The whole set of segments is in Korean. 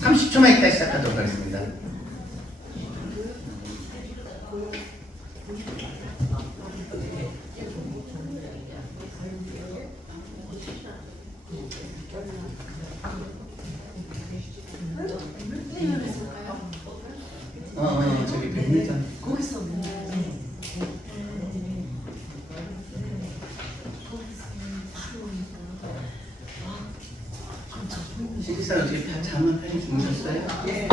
30초만 있다 시작하도록 하겠습니다. 저기 100m 거기서 식사 어떻게 잠은 편히 주무셨어요? 네.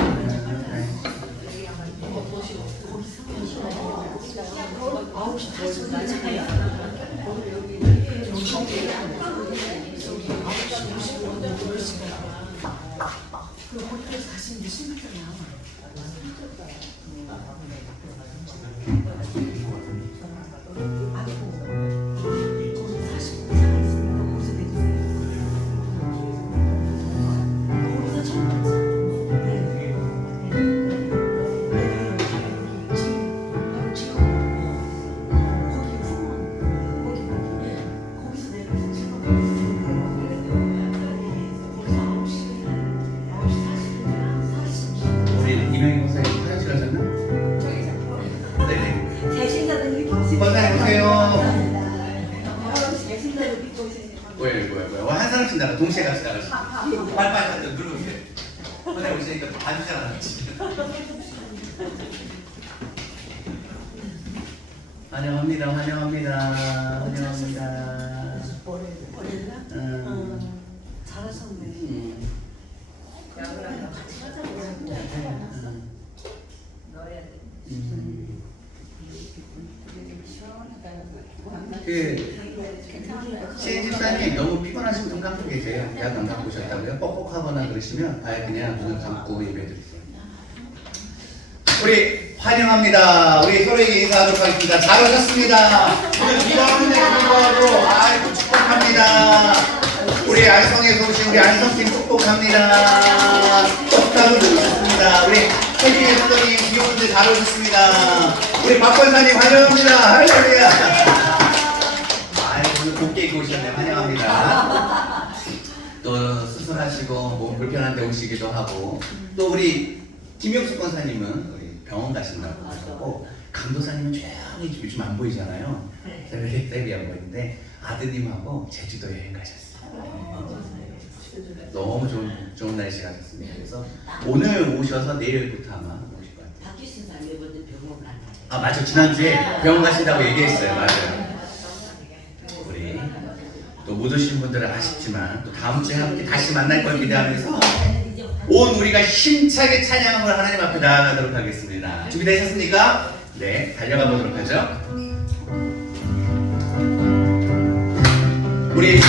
한 사람씩 나가 동시에 같이 나가시죠. 빨빨 누르세요. 선생님 오시니까 봐주잖아. 환영합니다. 잘하셨네. 시인 집사님 너무 피곤하시면 눈 감고 계세요. 약 안 갖고 오셨다고요? 뻑뻑하거나 그러시면 아예 그냥 눈 감고 예배드리세요. 우리 환영합니다. 우리 서로에게 인사하도록 하겠습니다. 잘 오셨습니다. 오늘 비가 오는데도 불구하고 아이고 축복합니다. 우리 안성에서 오신 우리 안성팀 축복합니다. 축복하고 들으셨습니다. 우리 혜진의 선생님 비 오는데 잘 오셨습니다. 우리 박 권사님 환영합니다. 할렐루야. 오늘 곱게 입고 오셨네. 환영합니다. 또 수술하시고 몸 불편한데 오시기도 하고 또 우리 김영숙 권사님은 우리 병원 가신다고 하셨고 강도사님은 조용히 요즘 안 보이잖아요. 셀비 안 보이는데 아드님하고 제주도 여행 가셨어요. 너무 좋은 날씨 가셨습니다. 그래서 오늘 오셔서 내일부터 아마 오실 것 같아요. 박기신 사님은 병원 간다. 아 맞죠. 지난주에 병원 가신다고 얘기했어요. 맞아요. 또 못 오신 분들은 아쉽지만 또 다음 주에 함께 다시 만날 걸 기대하면서 온 우리가 힘차게 찬양을 하나님 앞에 나아가도록 하겠습니다. 준비되셨습니까? 네, 달려가 보도록 하죠. 우리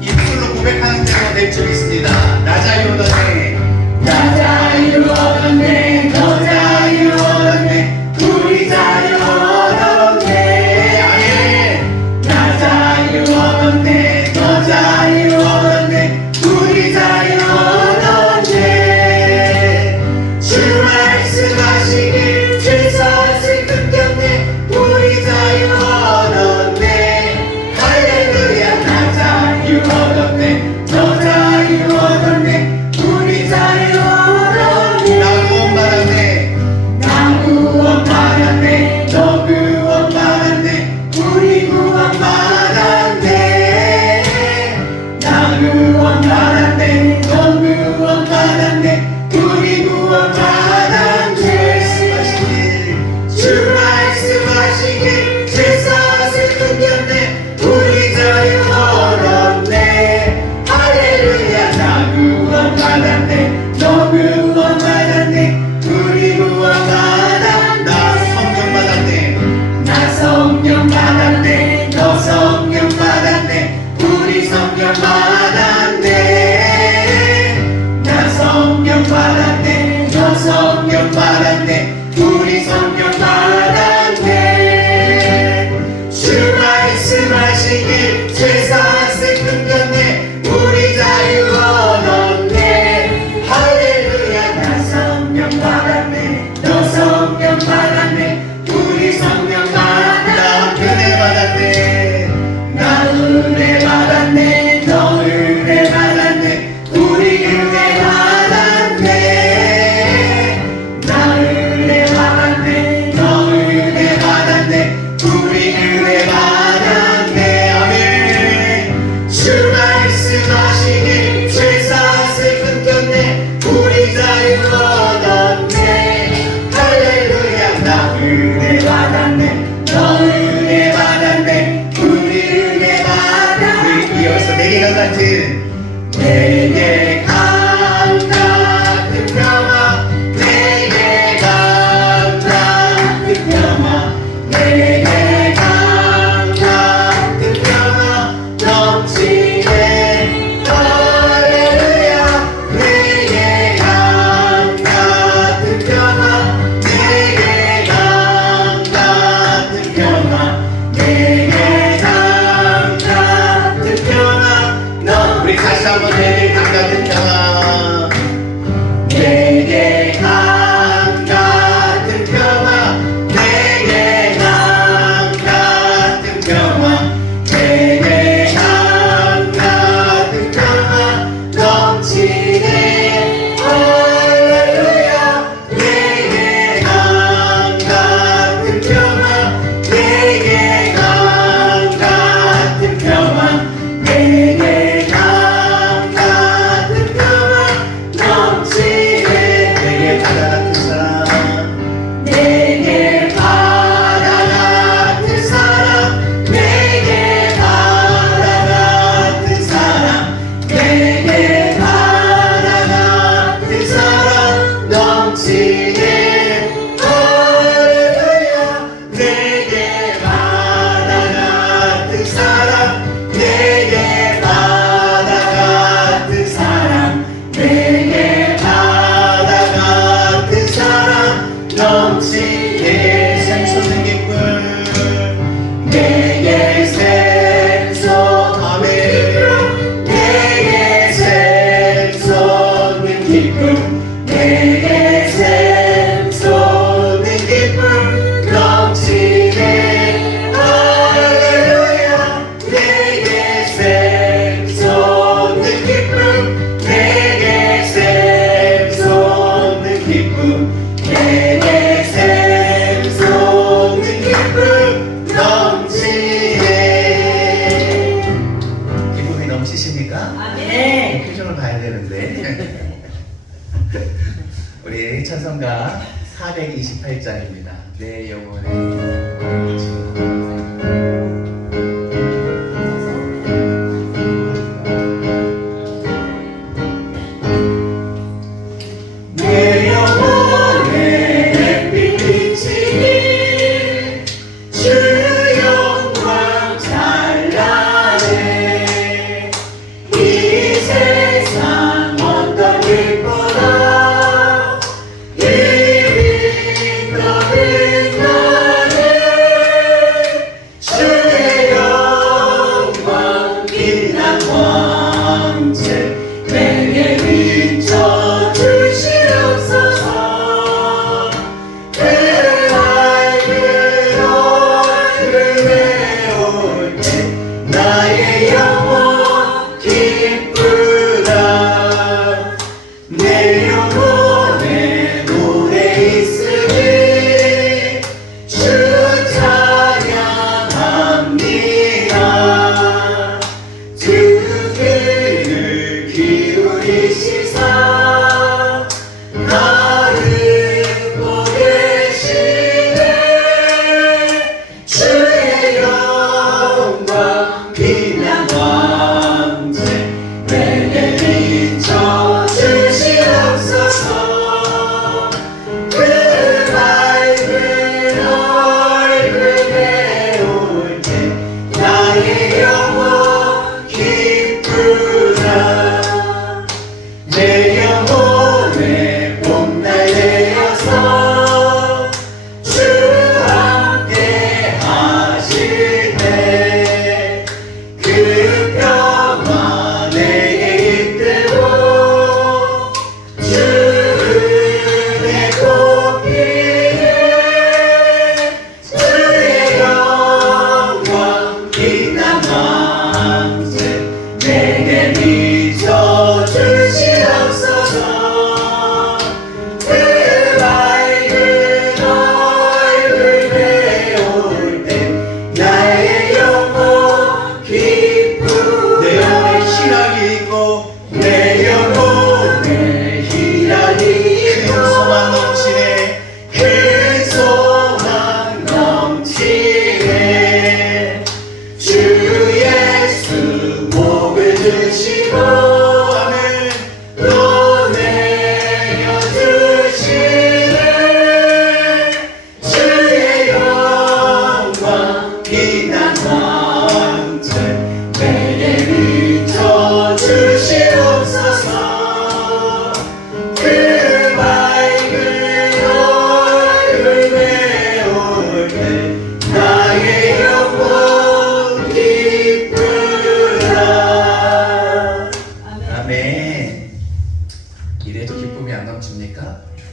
입술로 고백하는 대로 낼 줄 있습니다. 나 자유 얻었네, 나 자유 얻었네, 너 자유 얻었네, 우리 자유 얻었네. 아멘. 나 자유 얻었네, 너 자유 얻었네, 우리 자유 얻었네. 주 말씀하시길 주 사슬 끊겼네, 우리 자유 얻었네. 할렐루야. 나 자유 얻었네, 너 자유 얻었네, 우리 자유 얻었네. 나 구원 받았네, 나 구원 받았네, 너 구원 받았네, 우리 구원 받았네. 나 구원 받았네, 너 구원 받았네, 우리 구원 받았네. 주 말씀하시길 제 사슬 끊겼네, 우리 자유 얻었네. 할렐루야. 나 구원 받았네, 너 구원 받았네, 우리 구원 받았네. 나 성령 받았네, 나 성령 받았네, 너 성령 받았네, 우리 성령 받았네. 나 성령 받았네, 너 성령 받았네, 우리 성령 받았네. 주 말씀하시길 제 사슬 끊겼네, 우리 자유 얻었네. 할렐루야. 우리 찬송가 428장입니다. 내 영혼의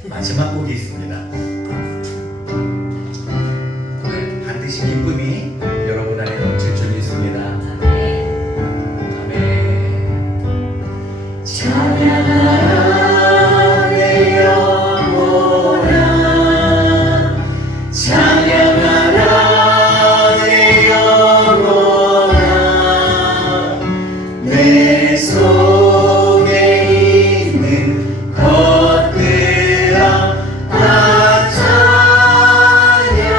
마지막 곡이 있습니다. 오늘 반드시 기쁨이 여러분 안에 넘칠 줄 믿습니다. 아멘. 찬양하라 내 영혼아, 찬양하라 내 영혼아, 내 속에 있는 것들아 다 찬양하라.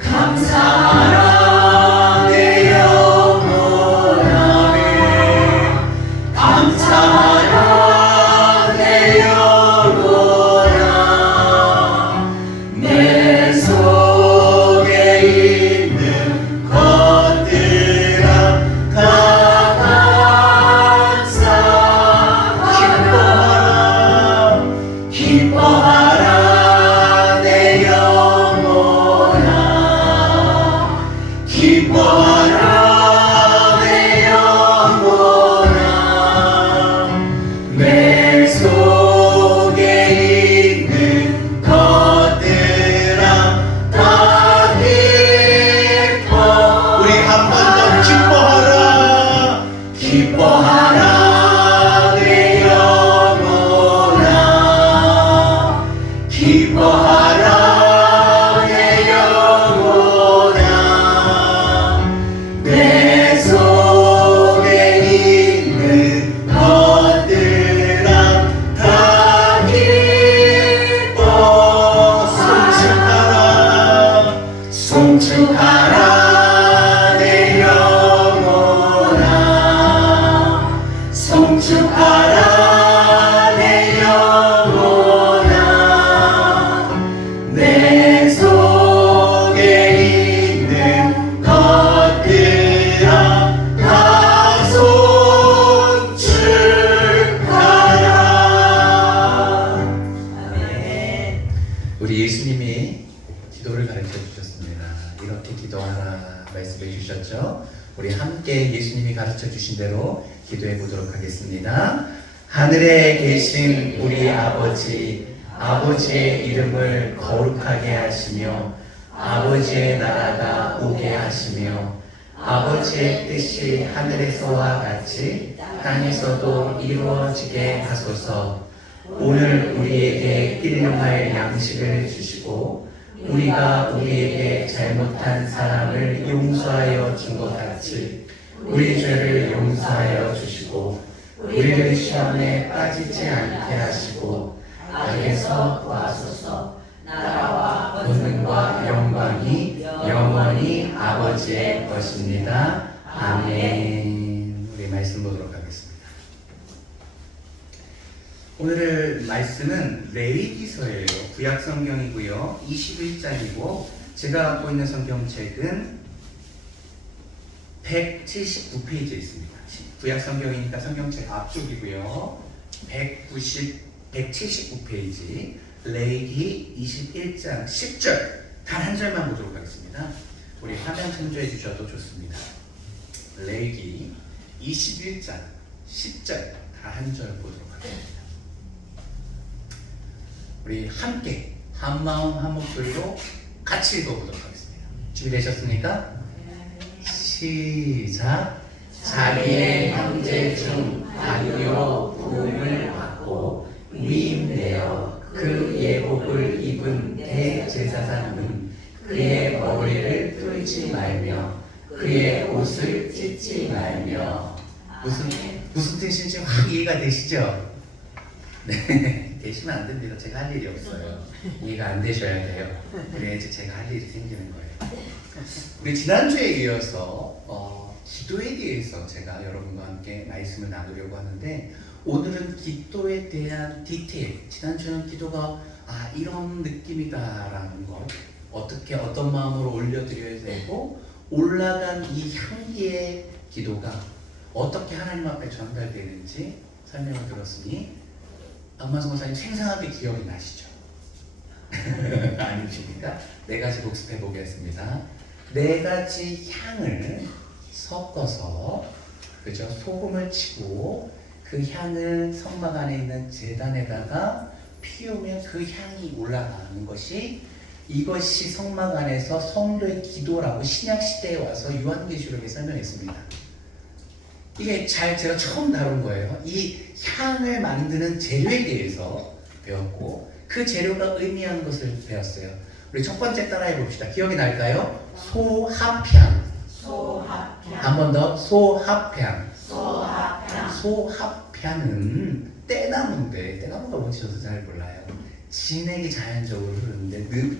감사하라 내 영혼아, 감사하라 내 영혼아, 내 속에 있는 것들아 다 감사하라. 기뻐하라 내 영혼아, 기뻐하라 내 영혼아, 내 영혼아 내 속에 있는 것들아 다 송축하라. 우리 예수님이 기도를 가르쳐 주셨습니다. 이렇게 기도하라 말씀해 주셨죠. 우리 함께 예수님이 가르쳐 주신 대로 기도해 보도록 하겠습니다. 하늘에 계신 우리 아버지, 아버지의 이름을 거룩하게 하시며 아버지의 나라가 오게 하시며 아버지의 뜻이 하늘에서와 같이 땅에서도 이루어지게 하소서. 오늘 우리에게 일용할 양식을 주시고 우리가 우리에게 잘못한 사람을 용서하여 준 것 같이 우리 죄를 용서하여 주시고 우리를 시험에 빠지지 않게 하시고 악에서 구하소서. 나라와 권능과 영광이 영원히 아버지의 것입니다. 아멘. 우리 말씀 보도록 하겠습니다. 오늘 말씀은 레위기서예요. 구약 성경이고요. 21장이고 제가 갖고 있는 성경책은 179페이지에 있습니다. 구약 성경이니까 성경책 앞쪽이고요. 179페이지 레위기 21장 10절 단 한 절만 보도록 하겠습니다. 우리 화면 참조해 주셔도 좋습니다. 레위기 21장 10절 단 한 절 보도록 하겠습니다. 우리 함께 한 마음 한 목소리로 같이 읽어보도록 하겠습니다. 준비되셨습니까? 시작. 자기의 형제 중 아니요 부음을 받고 위임되어 그 예복을 입은 대제사장은 그의 머리를 뚫지 말며 그의 옷을 찢지 말며. 무슨 뜻인지 확 이해가 되시죠? 네, 되시면 안 됩니다. 제가 할 일이 없어요. 이해가 안 되셔야 돼요. 그래야지 제가 할 일이 생기는 거예요. 우리 지난주에 이어서 기도에 대해서 제가 여러분과 함께 말씀을 나누려고 하는데 오늘은 기도에 대한 디테일, 지난주는 기도가 이런 느낌이다라는 것, 어떻게 어떤 마음으로 올려드려야 되고 올라간 이 향기의 기도가 어떻게 하나님 앞에 전달되는지 설명을 들었으니 박만성 목사님 생생하게 기억이 나시죠? 아니십니까? 네 가지 복습해 보겠습니다. 네 가지 향을 섞어서 그죠? 소금을 치고 그 향을 성막 안에 있는 제단에다가 피우면 그 향이 올라가는 것이 이것이 성막 안에서 성도의 기도라고 신약 시대에 와서 요한계시록에 설명했습니다. 이게 제가 처음 다룬 거예요. 이 향을 만드는 재료에 대해서 배웠고 그 재료가 의미하는 것을 배웠어요. 우리 첫 번째 따라해 봅시다. 기억이 날까요? 소합향. 한 번 더. 소합향. 소합향은 떼나무인데 떼나무가 뭔지 저도 잘 몰라요. 진액이 자연적으로 흐르는데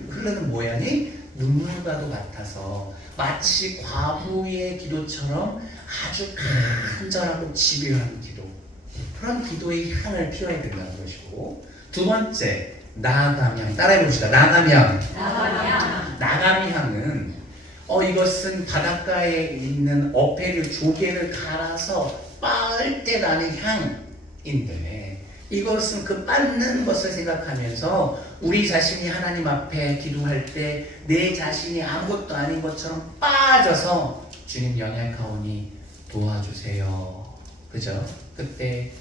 흐르는 모양이 눈물과도 같아서 마치 과부의 기도처럼 아주 간절하고 집요한 기도, 그런 기도의 향을 피워야 된다는 것이고, 두 번째 나감향. 따라해 봅시다. 나감향은 이것은 바닷가에 있는 어패류 조개를 갈아서 빻을 때 나는 향인데 이것은 그 빻는 것을 생각하면서 우리 자신이 하나님 앞에 기도할 때 내 자신이 아무것도 아닌 것처럼 빠져서 주님 연약하오니 도와주세요. 그죠? 그때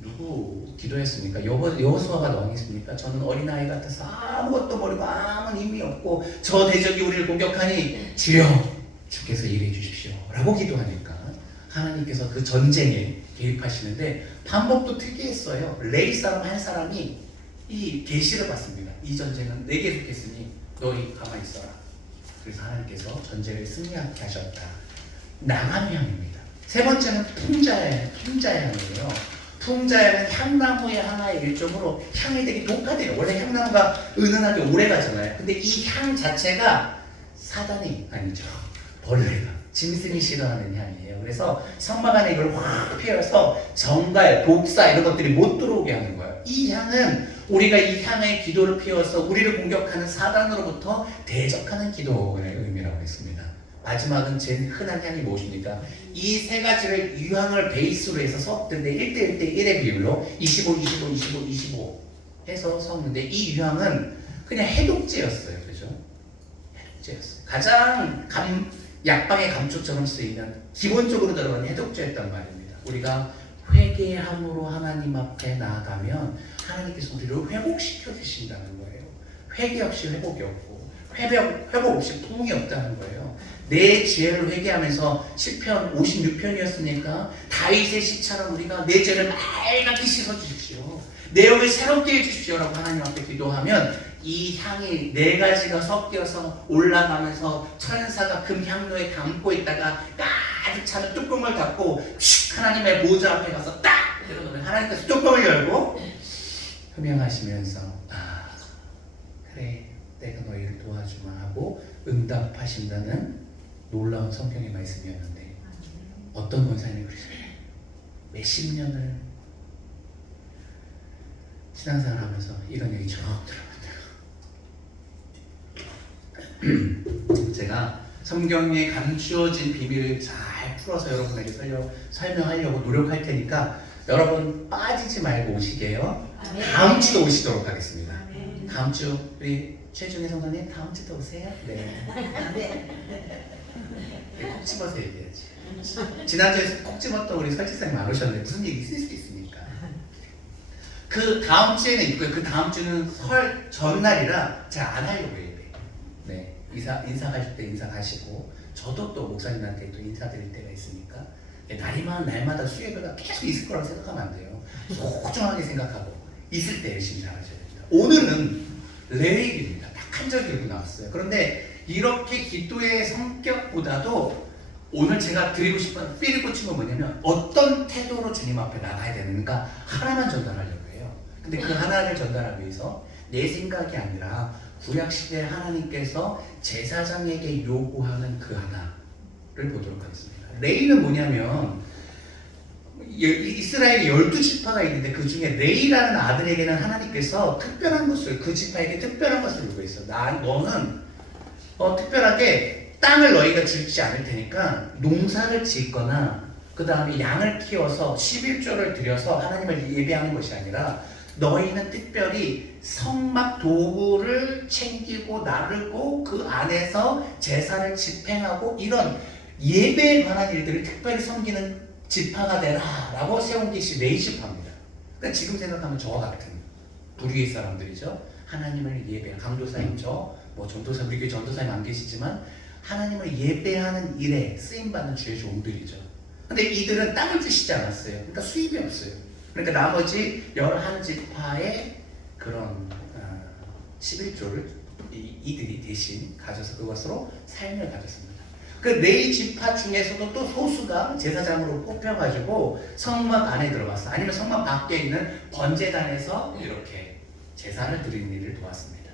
누구 기도했습니까? 여호수아가 왕이십니까? 저는 어린아이 같아서 아무것도 모르고 아무 힘이 없고 저 대적이 우리를 공격하니 주여 주께서 일해 주십시오 라고 기도하니까 하나님께서 그 전쟁에 개입하시는데 방법도 특이했어요. 레위 사람 한 사람이 이 계시를 받습니다. 이 전쟁은 내게 속했으니 너희 가만히 있어라. 그래서 하나님께서 전쟁을 승리하게 하셨다. 나감향입니다. 세 번째는 풍자향이에요. 풍자향은 향나무의 하나의 일종으로 향이 되게 독하대요. 원래 향나무가 은은하게 오래 가잖아요. 근데 이 향 자체가 사단이 아니죠. 벌레가 짐승이 싫어하는 향이에요. 그래서 성막 안에 이걸 확 피워서 정갈, 독사 이런 것들이 못 들어오게 하는 거예요. 이 향은 우리가 이 향의 기도를 피워서 우리를 공격하는 사단으로부터 대적하는 기도의 의미라고 했습니다. 마지막은 제일 흔한 향이 무엇입니까? 이 세 가지를 유향을 베이스로 해서 섞는데 1대 1대 1의 비율로 25, 25, 25, 25 해서 섞는데 이 유향은 그냥 해독제였어요. 그죠? 해독제였어요. 가장 약방의 감초처럼 쓰이는 기본적으로 들어가는 해독제였단 말입니다. 우리가 회개함으로 하나님 앞에 나아가면 하나님께서 우리를 회복시켜 주신다는 거예요. 회개 없이 회복이 없고 회복 없이 부흥이 없다는 거예요. 내 죄를 회개하면서 시편 56편이었으니까 다윗의 시처럼 우리가 내 죄를 맑게 씻어주십시오. 내 영을 새롭게 해주십시오라고 하나님 앞에 기도하면 이 향이 네 가지가 섞여서 올라가면서 천사가 금향로에 담고 있다가 가득 차는 뚜껑을 닫고 하나님의 보좌 앞에 가서 딱 내려놓으면 하나님께서 뚜껑을 열고 흠양하시면서 아 그래 내가 너희를 도와주마 하고 응답하신다는 놀라운 성경의 말씀이었는데 어떤 권사님이 그러셨어요? 몇십 년을 신앙생활 하면서 이런 얘기 쭉 들어봤어요. 제가 성경에 감추어진 비밀을 잘 풀어서 여러분에게 설명하려고 노력할 테니까 여러분 빠지지 말고 오시게요. 다음 주도 오시도록 하겠습니다. 다음 주 우리 최준혜 성도님 다음 주도 오세요. 네. 콕 집어서 얘기해야지. 지난주에 콕 집었던 우리 설치사님 안 오셨는데 무슨 일이 있을 수 있습니까? 그 다음 주에는 있고요. 그 다음 주는 설 전날이라 제가 안 하려고 예배. 네, 인사 가실 때 인사 가시고 저도 또 목사님한테 또 인사드릴 때가 있으니까 날마다 수예배가 계속 있을 거라고 생각하면 안 돼요. 소중하게 생각하고 있을 때 열심히 잘하셔야 됩니다. 오늘은 레일입니다. 딱 한 절 들고 나왔어요. 그런데 이렇게 기도의 성격보다도 오늘 제가 드리고 싶은 삘이 꽂힌 건 뭐냐면 어떤 태도로 주님 앞에 나가야 되는가 하나만 전달하려고 해요. 근데 그 하나를 전달하기 위해서 내 생각이 아니라 구약시대에 하나님께서 제사장에게 요구하는 그 하나를 보도록 하겠습니다. 레이는 뭐냐면 이스라엘에 12지파가 있는데 그 중에 레이라는 아들에게는 하나님께서 특별한 것을 그 지파에게 특별한 것을 요구했어. 너는 특별하게 땅을 너희가 주지 않을 테니까 농사를 짓거나 그 다음에 양을 키워서 11조를 들여서 하나님을 예배하는 것이 아니라 너희는 특별히 성막 도구를 챙기고 나르고 그 안에서 제사를 집행하고 이런 예배에 관한 일들을 특별히 섬기는 지파가 되라 라고 세운 것이 레위 지파입니다. 그러니까 지금 생각하면 저와 같은 불의의 사람들이죠. 하나님을 예배하는 강도사님 뭐 전도사 우리 교회 전도사님 안 계시지만 하나님을 예배하는 일에 쓰임받는 주의 종들이죠. 근데 이들은 땅을 주시지 않았어요. 그러니까 수입이 없어요. 그러니까 나머지 11지파의 그런 11조를 이들이 대신 가져서 그것으로 삶을 가졌습니다. 그 레위 지파 중에서도 또 소수가 제사장으로 뽑혀가지고 성막 안에 들어갔어. 아니면 성막 밖에 있는 번제단에서 이렇게 제사를 드리는 일을 도왔습니다.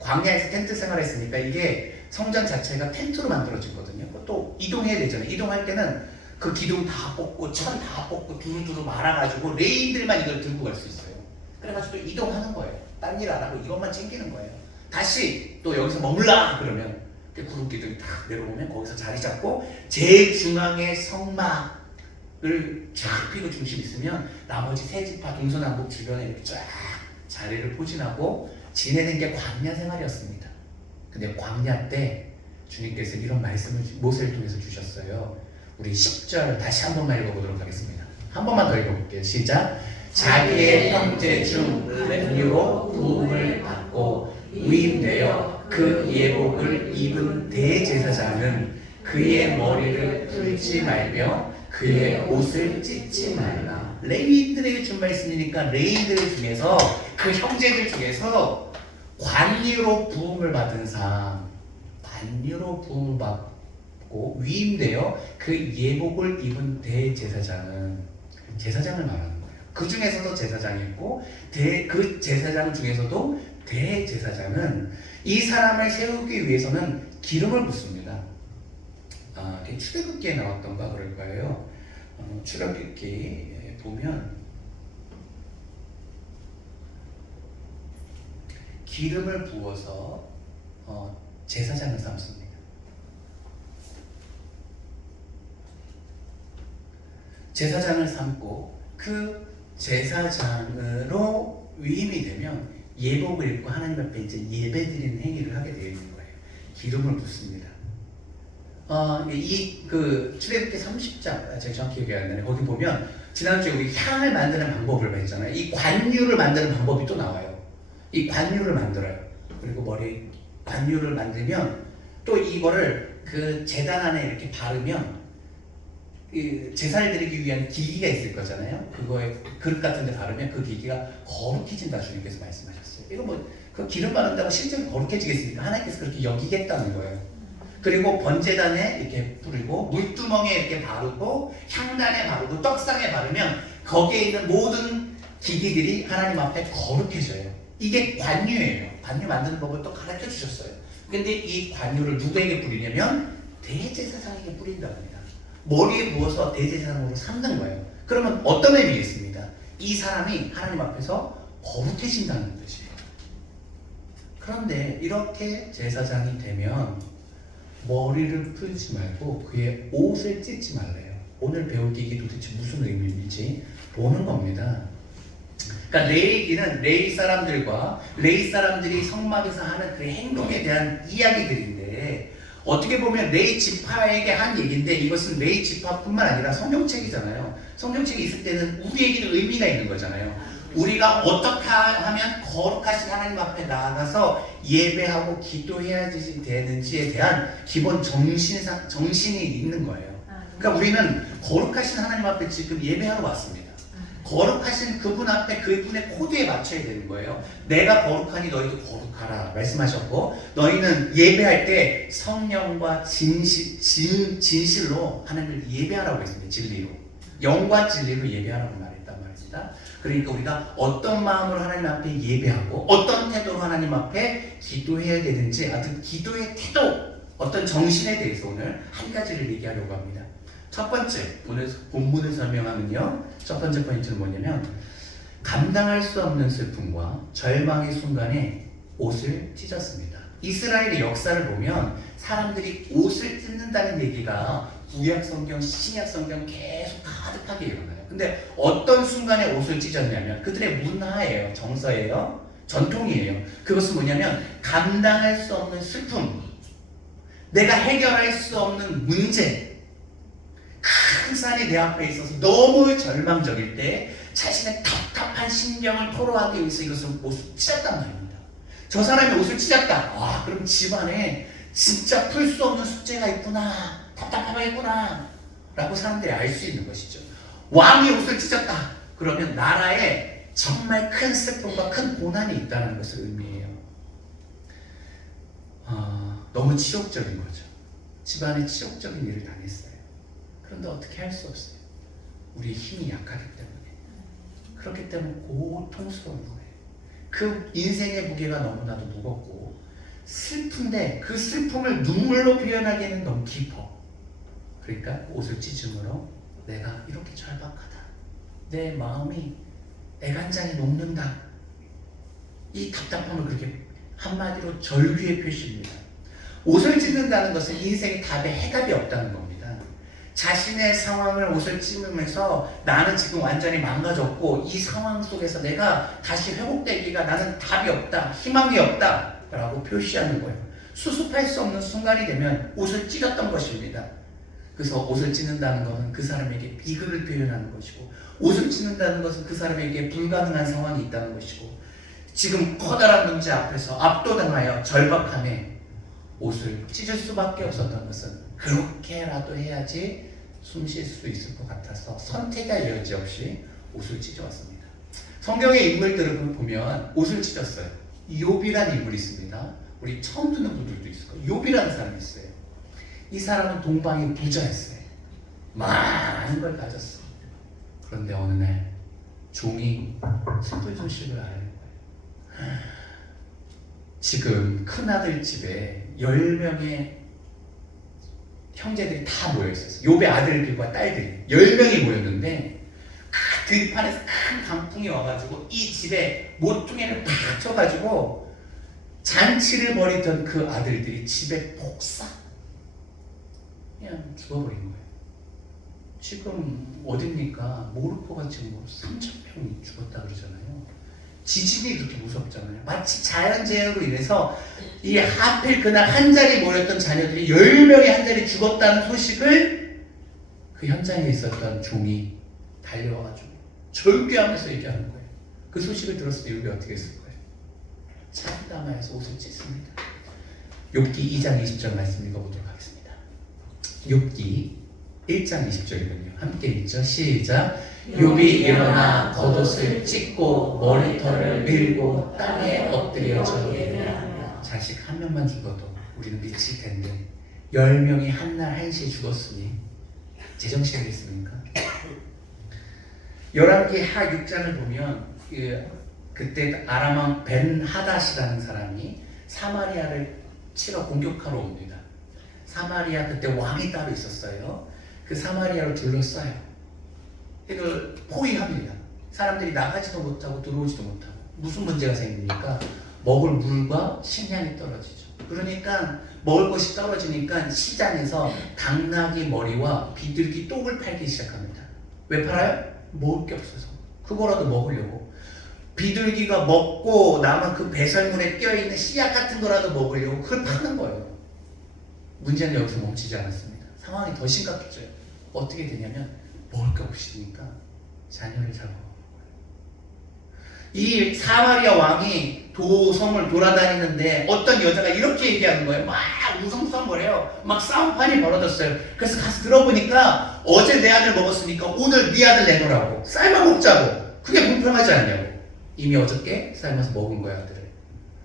광야에서 텐트 생활했으니까 이게 성전 자체가 텐트로 만들어지거든요. 또 이동해야 되잖아요. 이동할 때는 그 기둥 다 뽑고 천 다 뽑고 두루두루 말아가지고 레인들만 이걸 들고 갈 수 있어요. 그래가지고 또 이동하는 거예요. 딴 일 안 하고 이것만 챙기는 거예요. 다시 또 여기서 머물라 그러면 구름기둥이 딱 내려오면 거기서 자리 잡고 제일 중앙에 성막을 쫙 피고 중심 있으면 나머지 세 지파 동서남북 주변에 이렇게 쫙 자리를 포진하고 지내는 게 광야 생활이었습니다. 근데 광야 때 주님께서 이런 말씀을 모세를 통해서 주셨어요. 우리 10절 다시 한 번만 읽어보도록 하겠습니다. 한 번만 더 읽어볼게요. 시작. 자기의 형제 중 렘류로 부음을 받고 위임되어 그 예복을 입은 대제사장은 그의 머리를 풀지 말며 그의 옷을 찢지 말라. 레위인들에게 준 말씀이니까 레위인들 중에서 그 형제들 중에서 관리로 부음을 받은 사람, 관리로 부음을 받고 위임되어 그 예복을 입은 대제사장은 제사장을 말하는 거예요. 그 중에서도 제사장이 있고 그 제사장 중에서도 대제사장은 이 사람을 세우기 위해서는 기름을 붓습니다. 이게 출애굽기에 나왔던가 그럴 거예요. 출애굽기 보면 기름을 부어서 제사장을 삼습니다. 제사장을 삼고 그 제사장으로 위임이 되면 예복을 입고 하나님 앞에 이제 예배드리는 행위를 하게 되어 있는 거예요. 기름을 붓습니다. 이 그 출애굽기 30장 제가 정확히 기억이 안 나네. 거기 보면 지난주에 우리 향을 만드는 방법을 봤잖아요. 이 관유를 만드는 방법이 또 나와요. 이 관유를 만들어요. 그리고 머리 관유를 만들면 또 이거를 그 제단 안에 이렇게 바르면 그 제사를 드리기 위한 기기가 있을 거잖아요. 그거에 그릇 같은 데 바르면 그 기기가 거룩해진다 주님께서 말씀하셨어요. 이거 뭐 그 기름 바른다고 실제로 거룩해지겠습니까? 하나님께서 그렇게 여기겠다는 거예요. 그리고 번제단에 이렇게 뿌리고 물두멍에 이렇게 바르고 향단에 바르고 떡상에 바르면 거기에 있는 모든 기기들이 하나님 앞에 거룩해져요. 이게 관유예요. 관유 만드는 법을 또 가르쳐 주셨어요. 근데 이 관유를 누구에게 뿌리냐면 대제사장에게 뿌린다고 합니다. 머리에 부어서 대제사장으로 삼는 거예요. 그러면 어떤 의미겠습니까? 이 사람이 하나님 앞에서 거룩해진다는 뜻이에요. 그런데 이렇게 제사장이 되면 머리를 풀지 말고 그의 옷을 찢지 말래요. 오늘 배울 이게 도대체 무슨 의미인지 보는 겁니다. 그러니까 레위기는 레위 사람들과 레위 사람들이 성막에서 하는 그 행동에 대한 이야기들인데 어떻게 보면 레위 지파에게 한 얘기인데 이것은 레위 지파뿐만 아니라 성경책이잖아요. 성경책이 있을 때는 우리에게도 의미가 있는 거잖아요. 우리가 어떻게 하면 거룩하신 하나님 앞에 나아가서 예배하고 기도해야 되는지에 대한 기본 정신이 있는 거예요. 그러니까 우리는 거룩하신 하나님 앞에 지금 예배하러 왔습니다. 거룩하신 그분 앞에 그분의 코드에 맞춰야 되는 거예요. 내가 거룩하니 너희도 거룩하라 말씀하셨고 너희는 예배할 때 성령과 진실로 하나님을 예배하라고 했습니다. 진리로. 영과 진리로 예배하라고 말했단 말입니다. 그러니까 우리가 어떤 마음으로 하나님 앞에 예배하고 어떤 태도로 하나님 앞에 기도해야 되는지 아무튼 기도의 태도 어떤 정신에 대해서 오늘 한 가지를 얘기하려고 합니다. 첫 번째 오늘 본문을 설명하면요. 첫 번째 포인트는 뭐냐면 감당할 수 없는 슬픔과 절망의 순간에 옷을 찢었습니다. 이스라엘의 역사를 보면 사람들이 옷을 찢는다는 얘기가 구약 성경, 신약 성경 계속 가득하게 일어나요. 근데 어떤 순간에 옷을 찢었냐면 그들의 문화예요, 정서예요, 전통이에요. 그것은 뭐냐면 감당할 수 없는 슬픔, 내가 해결할 수 없는 문제, 큰 산이 내 앞에 있어서 너무 절망적일 때 자신의 답답한 심령을 토로하기 위해서 이것을 옷을 찢었단 말입니다. 저 사람이 옷을 찢었다. 와, 그럼 집안에 진짜 풀 수 없는 숙제가 있구나, 답답하겠구나 라고 사람들이 알 수 있는 것이죠. 왕이 옷을 찢었다. 그러면 나라에 정말 큰 슬픔과 큰 고난이 있다는 것을 의미해요. 너무 치욕적인 거죠. 집안에 치욕적인 일을 당했어요. 그런데 어떻게 할 수 없어요. 우리 힘이 약하기 때문에. 그렇기 때문에 고통스러운 거예요. 그 인생의 무게가 너무나도 무겁고 슬픈데 그 슬픔을 눈물로 표현하기에는 너무 깊어. 그러니까 옷을 찢음으로 내가 이렇게 절박하다. 내 마음이 애간장이 녹는다. 이 답답함을 그렇게 한마디로 절규의 표시입니다. 옷을 찢는다는 것은 인생의 답에 해답이 없다는 겁니다. 자신의 상황을 옷을 찢으면서 나는 지금 완전히 망가졌고 이 상황 속에서 내가 다시 회복되기가 나는 답이 없다, 희망이 없다 라고 표시하는 거예요. 수습할 수 없는 순간이 되면 옷을 찢었던 것입니다. 그래서 옷을 찢는다는 것은 그 사람에게 비극을 표현하는 것이고 옷을 찢는다는 것은 그 사람에게 불가능한 상황이 있다는 것이고 지금 커다란 문제 앞에서 압도당하여 절박함에 옷을 찢을 수밖에 없었던 것은 그렇게라도 해야지 숨 쉴 수 있을 것 같아서 선택의 여지 없이 옷을 찢어왔습니다. 성경의 인물들을 보면 옷을 찢었어요. 욥이라는 인물이 있습니다. 우리 처음 듣는 분들도 있을 거예요. 욥이라는 사람이 있어요. 이 사람은 동방의 부자였어요. 많은 걸 가졌어요. 그런데 어느 날 종이 슬픈 소식을 알는 거예요. 지금 큰아들 집에 10명의 형제들이 다 모여 있었어요. 욥의 아들들과 딸들이 10명이 모였는데 그 들판에서 큰 강풍이 와가지고 이 집에 모퉁이를 팍 쳐가지고 잔치를 벌이던 그 아들들이 집에 폭삭 그냥 죽어버린 거예요. 지금 어딥니까? 모르코가 지금 뭐 3,000명이 죽었다 그러잖아요. 지진이 그렇게 무섭잖아요. 마치 자연재해로 인해서 이 하필 그날 한 자리에 모였던 자녀들이 10명이 한 자리에 죽었다는 소식을 그 현장에 있었던 종이 달려와가지고 절규하면서 얘기하는 거예요. 그 소식을 들었을 때 욥이 어떻게 했을 거예요? 참담하여서 옷을 찢습니다. 욥기 2장 20절 말씀 읽어보도록 하겠습니다. 욥기 1장 20절이군요. 함께 읽죠. 시작. 욥이 일어나 겉옷을 찢고 머리털을 밀고 땅에 엎드려져 예배하며. 자식 한 명만 죽어도 우리는 미칠 텐데 10명이 한날 한시에 죽었으니 제정신이겠습니까? 열왕기 하 6장을 보면 그때 아람왕 벤하닷이라는 사람이 사마리아를 치러 공격하러 옵니다. 사마리아 그때 왕이 따로 있었어요. 그 사마리아를 둘러싸요. 이걸 포위합니다. 사람들이 나가지도 못하고 들어오지도 못하고. 무슨 문제가 생깁니까? 먹을 물과 식량이 떨어지죠. 그러니까 먹을 것이 떨어지니까 시장에서 당나귀 머리와 비둘기 똥을 팔기 시작합니다. 왜 팔아요? 먹을 게 없어서. 그거라도 먹으려고. 비둘기가 먹고 남은 그 배설물에 껴있는 씨앗 같은 거라도 먹으려고 그걸 파는 거예요. 문제는 여기서 멈추지 않았습니다. 상황이 더 심각해져요. 어떻게 되냐면 먹을 게 없으니까 자녀를 잡아먹어요. 이 사마리아 왕이 도성을 돌아다니는데 어떤 여자가 이렇게 얘기하는 거예요. 막 우성성거려요. 막 싸움판이 벌어졌어요. 그래서 가서 들어보니까 어제 내 아들 먹었으니까 오늘 네 아들 내놓으라고. 삶아 먹자고. 그게 불편하지 않냐고. 이미 어저께 삶아서 먹은 거야 아들을.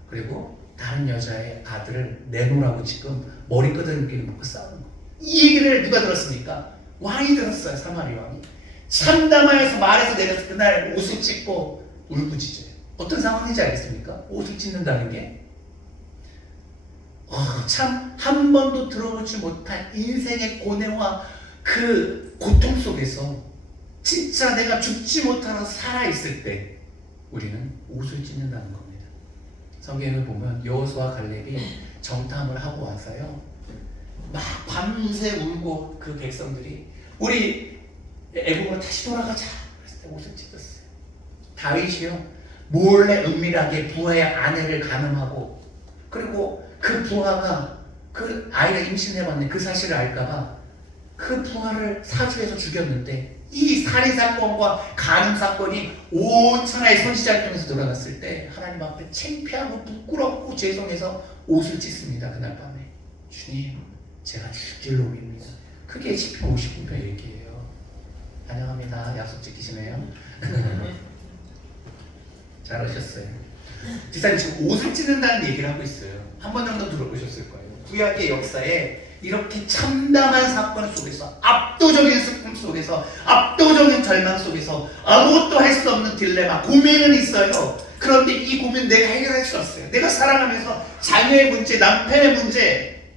그리고 다른 여자의 아들을 내놓으라고 지금 머리 끄덕이는 먹고 싸우는 거. 이 얘기를 누가 들었습니까? 왕이 들었어요. 사마리아 왕이. 참담하여서 말에서 내려서 그날 옷을 찢고 울부짖어요. 어떤 상황인지 알겠습니까? 옷을 찢는다는 게 참 한 번도 들어보지 못한 인생의 고뇌와 그 고통 속에서 진짜 내가 죽지 못하고 살아있을 때 우리는 옷을 찢는다는 겁니다. 성경을 보면 여호수아 갈렙이 정탐을 하고 와서요 막 밤새 울고 그 백성들이 우리 애국으로 다시 돌아가자 그랬을 때 옷을 찢었어요. 다윗이요 몰래 은밀하게 부하의 아내를 간음하고 그리고 그 부하가 그 아이가 임신해봤는데 그 사실을 알까봐 그 부하를 사주해서 죽였는데 이 살인사건과 간음사건이 온 천하의 선지자를 통해서 드러났을 때 하나님 앞에 창피하고 부끄럽고 죄송해서 옷을 찢습니다. 그날 밤에 주님 제가 죽일 놈입니다. 그게 시편 59편 얘기예요. 환영합니다. 약속 지키시네요. 잘하셨어요. 지사님 지금 옷을 찢는다는 얘기를 하고 있어요. 한 번 정도 들어보셨을 거예요. 구약의 역사에 이렇게 참담한 사건 속에서 압도적인 슬픔 속에서 압도적인 절망 속에서 아무것도 할 수 없는 딜레마 고민은 있어요. 그런데 이 고민 내가 해결할 수 없어요. 내가 살아가면서 자녀의 문제 남편의 문제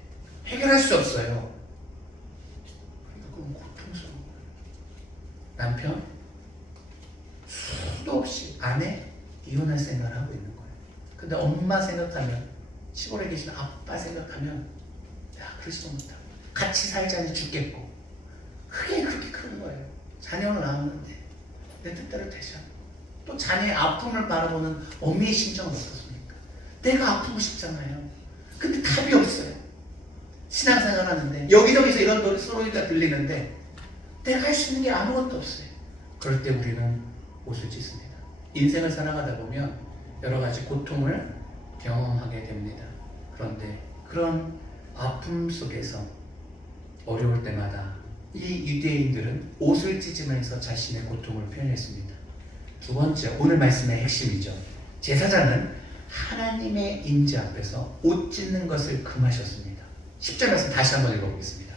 해결할 수 없어요. 그건 고통스러운 거예요. 남편 수도 없이 아내 이혼할 생각을 하고 있는 거예요. 근데 엄마 생각하면 시골에 계신 아빠 생각하면 야 그러지도 못하고 같이 살자니 죽겠고 그게 그렇게 큰 거예요. 자녀를 낳았는데 내 뜻대로 되지 않고 또 자녀의 아픔을 바라보는 어미의 심정은 어떻습니까? 내가 아프고 싶잖아요. 근데 답이 없어요. 신앙생활 하는데 여기저기서 이런 소리가 들리는데 내가 할 수 있는 게 아무것도 없어요. 그럴 때 우리는 옷을 찢습니다. 인생을 살아가다 보면 여러 가지 고통을 경험하게 됩니다. 그런데 그런 아픔 속에서 어려울 때마다 이 유대인들은 옷을 찢으면서 자신의 고통을 표현했습니다. 두 번째, 오늘 말씀의 핵심이죠. 제사장은 하나님의 임재 앞에서 옷 찢는 것을 금하셨습니다. 10절 말씀 다시 한번 읽어보겠습니다.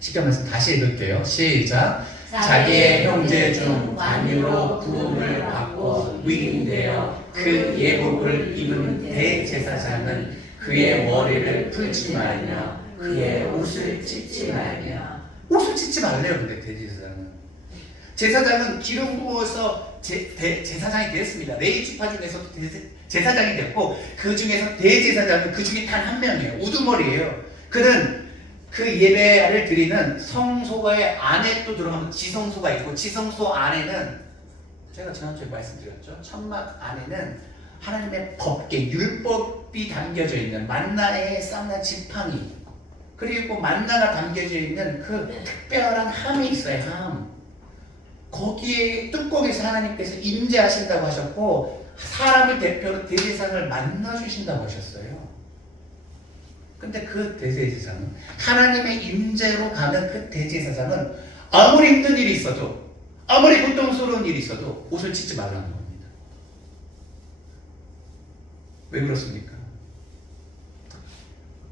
10절 말씀 다시 읽을게요. 시작. 자기의 형제 중 관유로 부름을 받고 위임되어 그 예복을 입은 대제사장은 그의 머리를 풀지 말며 그의 옷을 찢지 말며. 옷을 찢지 말래요. 근데 대제사장은. 제사장은 기름 부어서 제사장이 되었습니다. 레위 지파 중에서 제사장이 됐고 그 중에서 대제사장은 그 중에 단 한 명이에요. 우두머리예요. 그는 그 예배를 드리는 성소의 안에 또 들어가면 지성소가 있고 지성소 안에는 제가 지난주에 말씀드렸죠. 천막 안에는 하나님의 법계 율법이 담겨져 있는 만나의 쌍나 지팡이 그리고 만나가 담겨져 있는 그 특별한 함이 있어요. 함. 거기에 뚜껑에서 하나님께서 임재하신다고 하셨고 사람을 대표로 대제사장을 만나주신다고 하셨어요. 근데 그 대제사장은 하나님의 임재로 가는 그 대제사장은 아무리 힘든 일이 있어도 아무리 고통스러운 일이 있어도 옷을 찢지 말라는 겁니다. 왜 그렇습니까?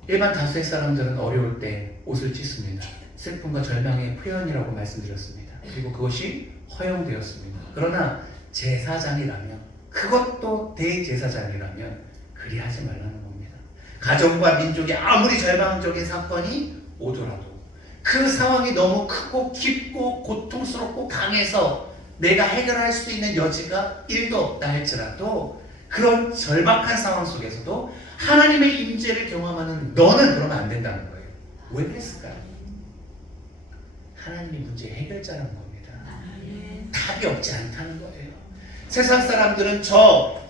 일반 다수의 사람들은 어려울 때 옷을 찢습니다. 슬픔과 절망의 표현이라고 말씀드렸습니다. 그리고 그것이 허용되었습니다. 그러나 제사장이라면 그것도 대제사장이라면 그리하지 말라는 겁니다. 가정과 민족이 아무리 절망적인 사건이 오더라도 그 상황이 너무 크고 깊고 고통스럽고 강해서 내가 해결할 수 있는 여지가 1도 없다 할지라도 그런 절박한 상황 속에서도 하나님의 임재를 경험하는 너는 그러면 안 된다는 거예요. 왜 그랬을까요? 하나님이 문제의 해결자라는 겁니다. 답이 없지 않다는 거예요. 세상 사람들은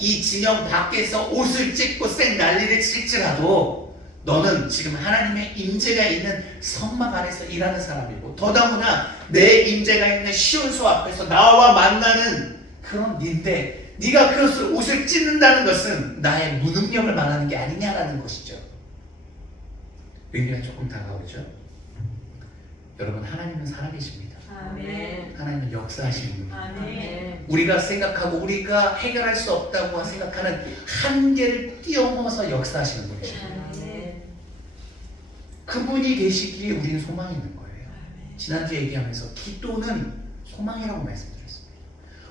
이 진영 밖에서 옷을 찢고 쌩 난리를 칠지라도 너는 지금 하나님의 임재가 있는 성막 안에서 일하는 사람이고 더더구나 내 임재가 있는 시온소 앞에서 나와 만나는 그런 니인데 네가 그것을 옷을 찢는다는 것은 나의 무능력을 말하는 게 아니냐라는 것이죠. 의미가 조금 다가오죠. 여러분 하나님은 사람이십니다. 아멘. 하나님은 역사하시는 분입니다. 아멘. 우리가 생각하고 우리가 해결할 수 없다고 생각하는 한계를 뛰어넘어서 역사하시는 분이십니다. 아멘. 그분이 계시기에 우리는 소망이 있는 거예요. 지난주에 얘기하면서 기도는 소망이라고 말씀드렸습니다.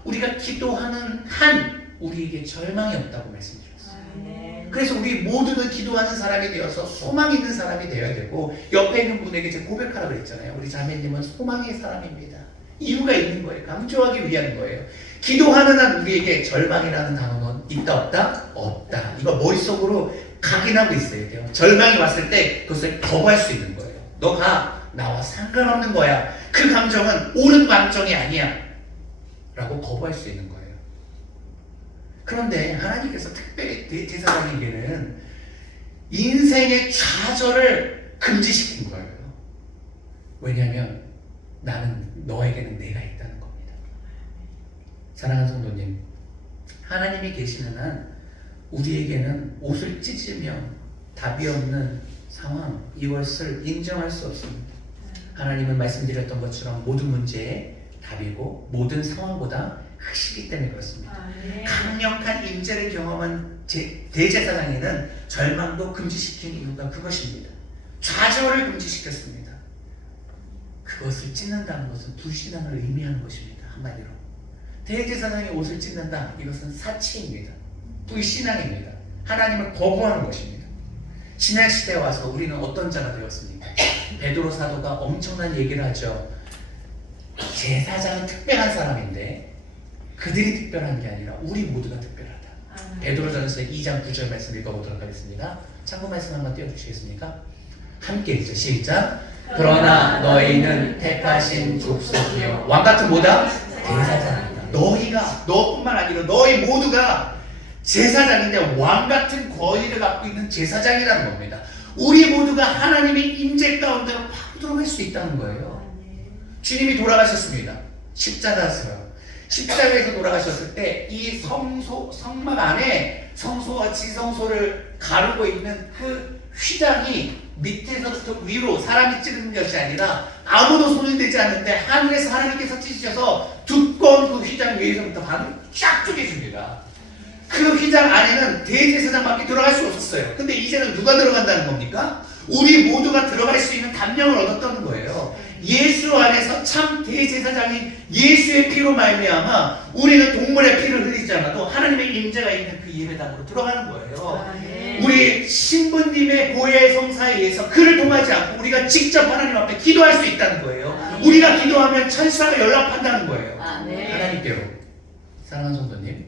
우리가 기도하는 한 우리에게 절망이 없다고 말씀드렸어요. 아멘. 그래서 우리 모두는 기도하는 사람이 되어서 소망 있는 사람이 되어야 되고 옆에 있는 분에게 제가 고백하라고 그랬잖아요. 우리 자매님은 소망의 사람입니다. 이유가 있는 거예요. 강조하기 위한 거예요. 기도하는 한 우리에게 절망이라는 단어는 있다 없다? 없다. 이거 머릿속으로 각인하고 있어야 돼요. 절망이 왔을 때 그것을 거부할 수 있는 거예요. 너가 나와 상관없는 거야. 그 감정은 옳은 감정이 아니야. 라고 거부할 수 있는 거예요. 그런데 하나님께서 특별히 대제사장에게는 인생의 좌절을 금지시킨 거예요. 왜냐하면 나는 너에게는 내가 있다는 겁니다. 사랑하는 성도님, 하나님이 계시는 한 우리에게는 옷을 찢으며 답이 없는 상황, 이것을 인정할 수 없습니다. 하나님은 말씀드렸던 것처럼 모든 문제의 답이고 모든 상황보다 크시기 때문에 그렇습니다. 아멘. 강력한 임재를 경험한 대제사장에는 절망도 금지시킨 이유가 그것입니다. 좌절을 금지시켰습니다. 그것을 찢는다는 것은 불신앙을 의미하는 것입니다. 한마디로 대제사장이 옷을 찢는다, 이것은 사치입니다. 불신앙입니다. 하나님을 거부하는 것입니다. 신약시대에 와서 우리는 어떤 자가 되었습니까? 베드로 사도가 엄청난 얘기를 하죠. 제사장은 특별한 사람인데 그들이 특별한 게 아니라 우리 모두가 특별하다. 베드로전서 2장 9절 말씀 읽어보도록 하겠습니다. 참고 말씀 한번 띄워주시겠습니까? 함께 읽죠. 시작. 그러나 너희는 택하신 족속이요 왕같은 뭐다? 제사장이다. 너희가, 너뿐만 아니라 너희 모두가 제사장인데 왕같은 권위를 갖고 있는 제사장이라는 겁니다. 우리 모두가 하나님의 임재 가운데로 들어갈 수 있다는 거예요. 주님이 돌아가셨습니다. 십자가에서요. 십자가에서 돌아가셨을 때 이 성막 안에 성소와 지성소를 가르고 있는 그 휘장이 밑에서부터 위로 사람이 찌르는 것이 아니라 아무도 손을 대지 않는데 하늘에서 하나님께서 찢으셔서 두꺼운 그 휘장 위에서부터 반을 쫙 쪼개줍니다. 그 휘장 안에는 대제사장밖에 들어갈 수 없었어요. 근데 이제는 누가 들어간다는 겁니까? 우리 모두가 들어갈 수 있는 담력을 얻었다는 거예요. 예수 안에서 참 대제사장인 예수의 피로 말미암아 우리는 동물의 피를 흘리지 찢지 않아도 하나님의 임재가 있는 그 예배당으로 들어가는 거예요. 아멘. 우리 신부님의 고해 성사에 의해서 그를 통하지 않고 우리가 직접 하나님 앞에 기도할 수 있다는 거예요. 아멘. 우리가 기도하면 천사가 연락한다는 거예요. 아멘. 하나님께로. 사랑하는 성도님,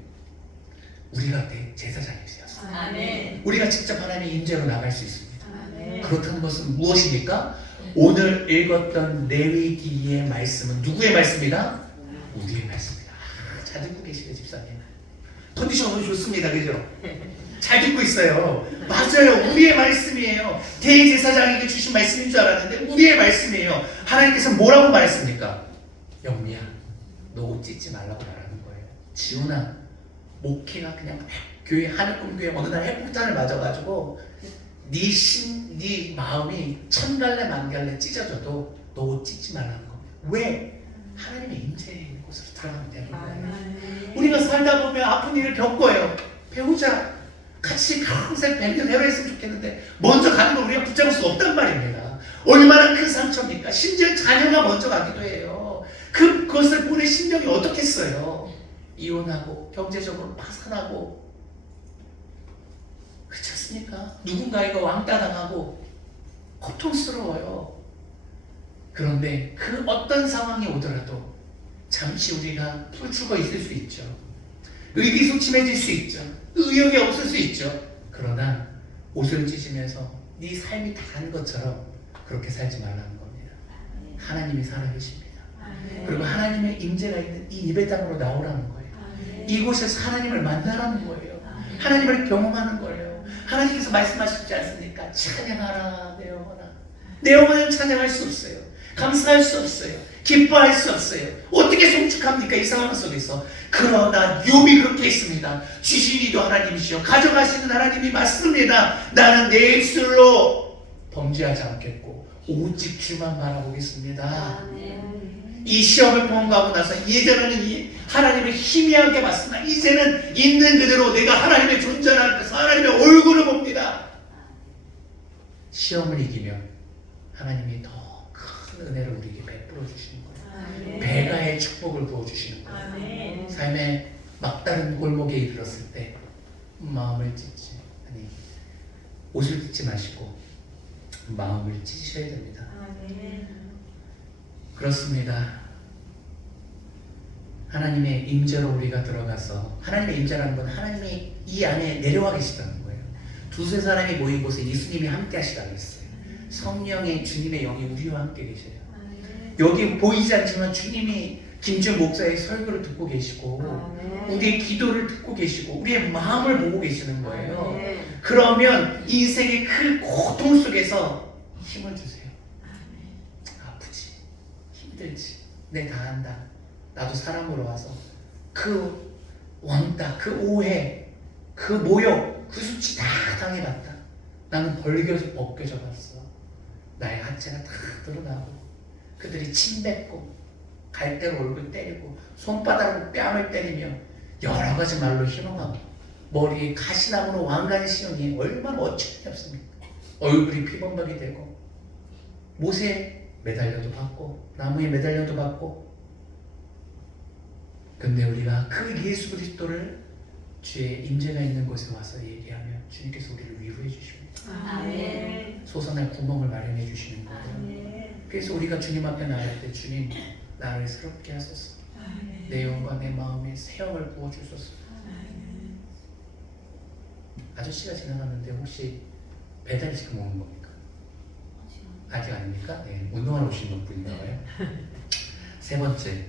우리가 제사장이 되었어요. 아멘. 우리가 직접 하나님의 임재로 나갈 수 있습니다. 아멘. 그렇다는 것은 무엇입니까? 오늘 읽었던 레위기의 말씀은 누구의 말씀이다? 우리의 말씀이다. 잘 듣고 계시네, 집사님. 컨디션 너무 좋습니다. 그죠? 잘 듣고 있어요. 맞아요. 우리의 말씀이에요. 대제사장에게 주신 말씀인 줄 알았는데 우리의 말씀이에요. 하나님께서 뭐라고 말했습니까? 영미야, 너 옷 찢지 말라고 말하는 거예요. 지훈아, 목회가 그냥 교회 하늘꿈교회 어느 날 핵폭탄을 맞아가지고 네 마음이 천갈래 만갈래 찢어져도 너 옷 찢지 말라는 거. 왜? 하나님의 임재의 곳으로 들어가면 되는 거예요. 우리가 살다 보면 아픈 일을 겪어요. 배우자 같이 평생 100년 해로했으면 좋겠는데 먼저 가는 걸 우리가 붙잡을 수 없단 말입니다. 얼마나 큰 상처입니까? 심지어 자녀가 먼저 가기도 해요. 그것을 보내 심령이 어떻겠어요? 이혼하고 경제적으로 파산하고 그렇지 않습니까? 누군가에게 왕따 당하고 고통스러워요. 그런데 그 어떤 상황이 오더라도 잠시 우리가 풀죽어 있을 수 있죠. 의기소침해질 수 있죠. 의욕이 없을 수 있죠. 그러나 옷을 찢으면서 네 삶이 다한 것처럼 그렇게 살지 말라는 겁니다. 하나님이 살아계십니다. 그리고 하나님의 임재가 있는 이 예배당으로 나오라는 거예요. 이곳에서 하나님을 만나라는 거예요. 하나님을 경험하는 거예요. 하나님께서 말씀하시지 않습니까? 찬양하라 내 영혼아. 내 영혼은 찬양할 수 없어요. 감사할 수 없어요. 기뻐할 수 없어요. 어떻게 송축합니까? 이 상황 속에서. 그러나 욥이 그렇게 했습니다. 주신 이도 하나님이시오. 가져가시는 하나님이 맞습니다. 나는 내 입술로 범죄하지 않겠고 오직 주만 바라보겠습니다. 이 시험을 통과하고 나서 예전에는 하나님을 희미하게 봤으나 이제는 있는 그대로 내가 하나님의 존재 앞에서 하나님의 얼굴을 봅니다. 시험을 이기면 하나님이 더 큰 은혜를 우리에게 베풀어 주시는 거예요. 배가의 축복을 부어 주시는 거예요. 삶의 막다른 골목에 이르렀을 때 마음을 찢지 아니 옷을 찢지 마시고 마음을 찢으셔야 됩니다. 그렇습니다. 하나님의 임재로 우리가 들어가서 하나님의 임재라는 건 하나님이 이 안에 내려와 계시다는 거예요. 두세 사람이 모인 곳에 예수님이 함께 하시다고 했어요. 성령의 주님의 영이 우리와 함께 계셔요. 여기 보이지 않지만 주님이 김준 목사의 설교를 듣고 계시고 우리의 기도를 듣고 계시고 우리의 마음을 보고 계시는 거예요. 그러면 인생의 큰 고통 속에서 힘을 주세요. 아프지, 힘들지, 내 다 안다. 나도 사람으로 와서 그 왕따, 그 오해, 그 모욕, 그 수치 다 당해봤다. 나는 벗겨져 봤어. 나의 하체가 다 드러나고 그들이 침 뱉고 갈대로 얼굴 때리고 손바닥으로 뺨을 때리며 여러 가지 말로 희롱하고 머리에 가시나무로 왕관을 씌우니 얼마나 어처구니 없습니까? 얼굴이 피범벅이 되고 못에 매달려도 받고 나무에 매달려도 받고. 근데 우리가 그 예수 그리스도를 주의 임재가 있는 곳에 와서 얘기하면 주님께서 우리를 위로해 주십니다. 솟아날 구멍을 마련해 주시는 거예요. 그래서 우리가 주님 앞에 나갈 때 주님 나를 새롭게 하소서. 내 영과 내 마음에 새 영을 부어주소서. 아저씨가 지나갔는데 혹시 배달시켜 먹는 겁니까? 아직 아닙니까? 네, 운동하러 오신 분인가 봐요. 세 번째,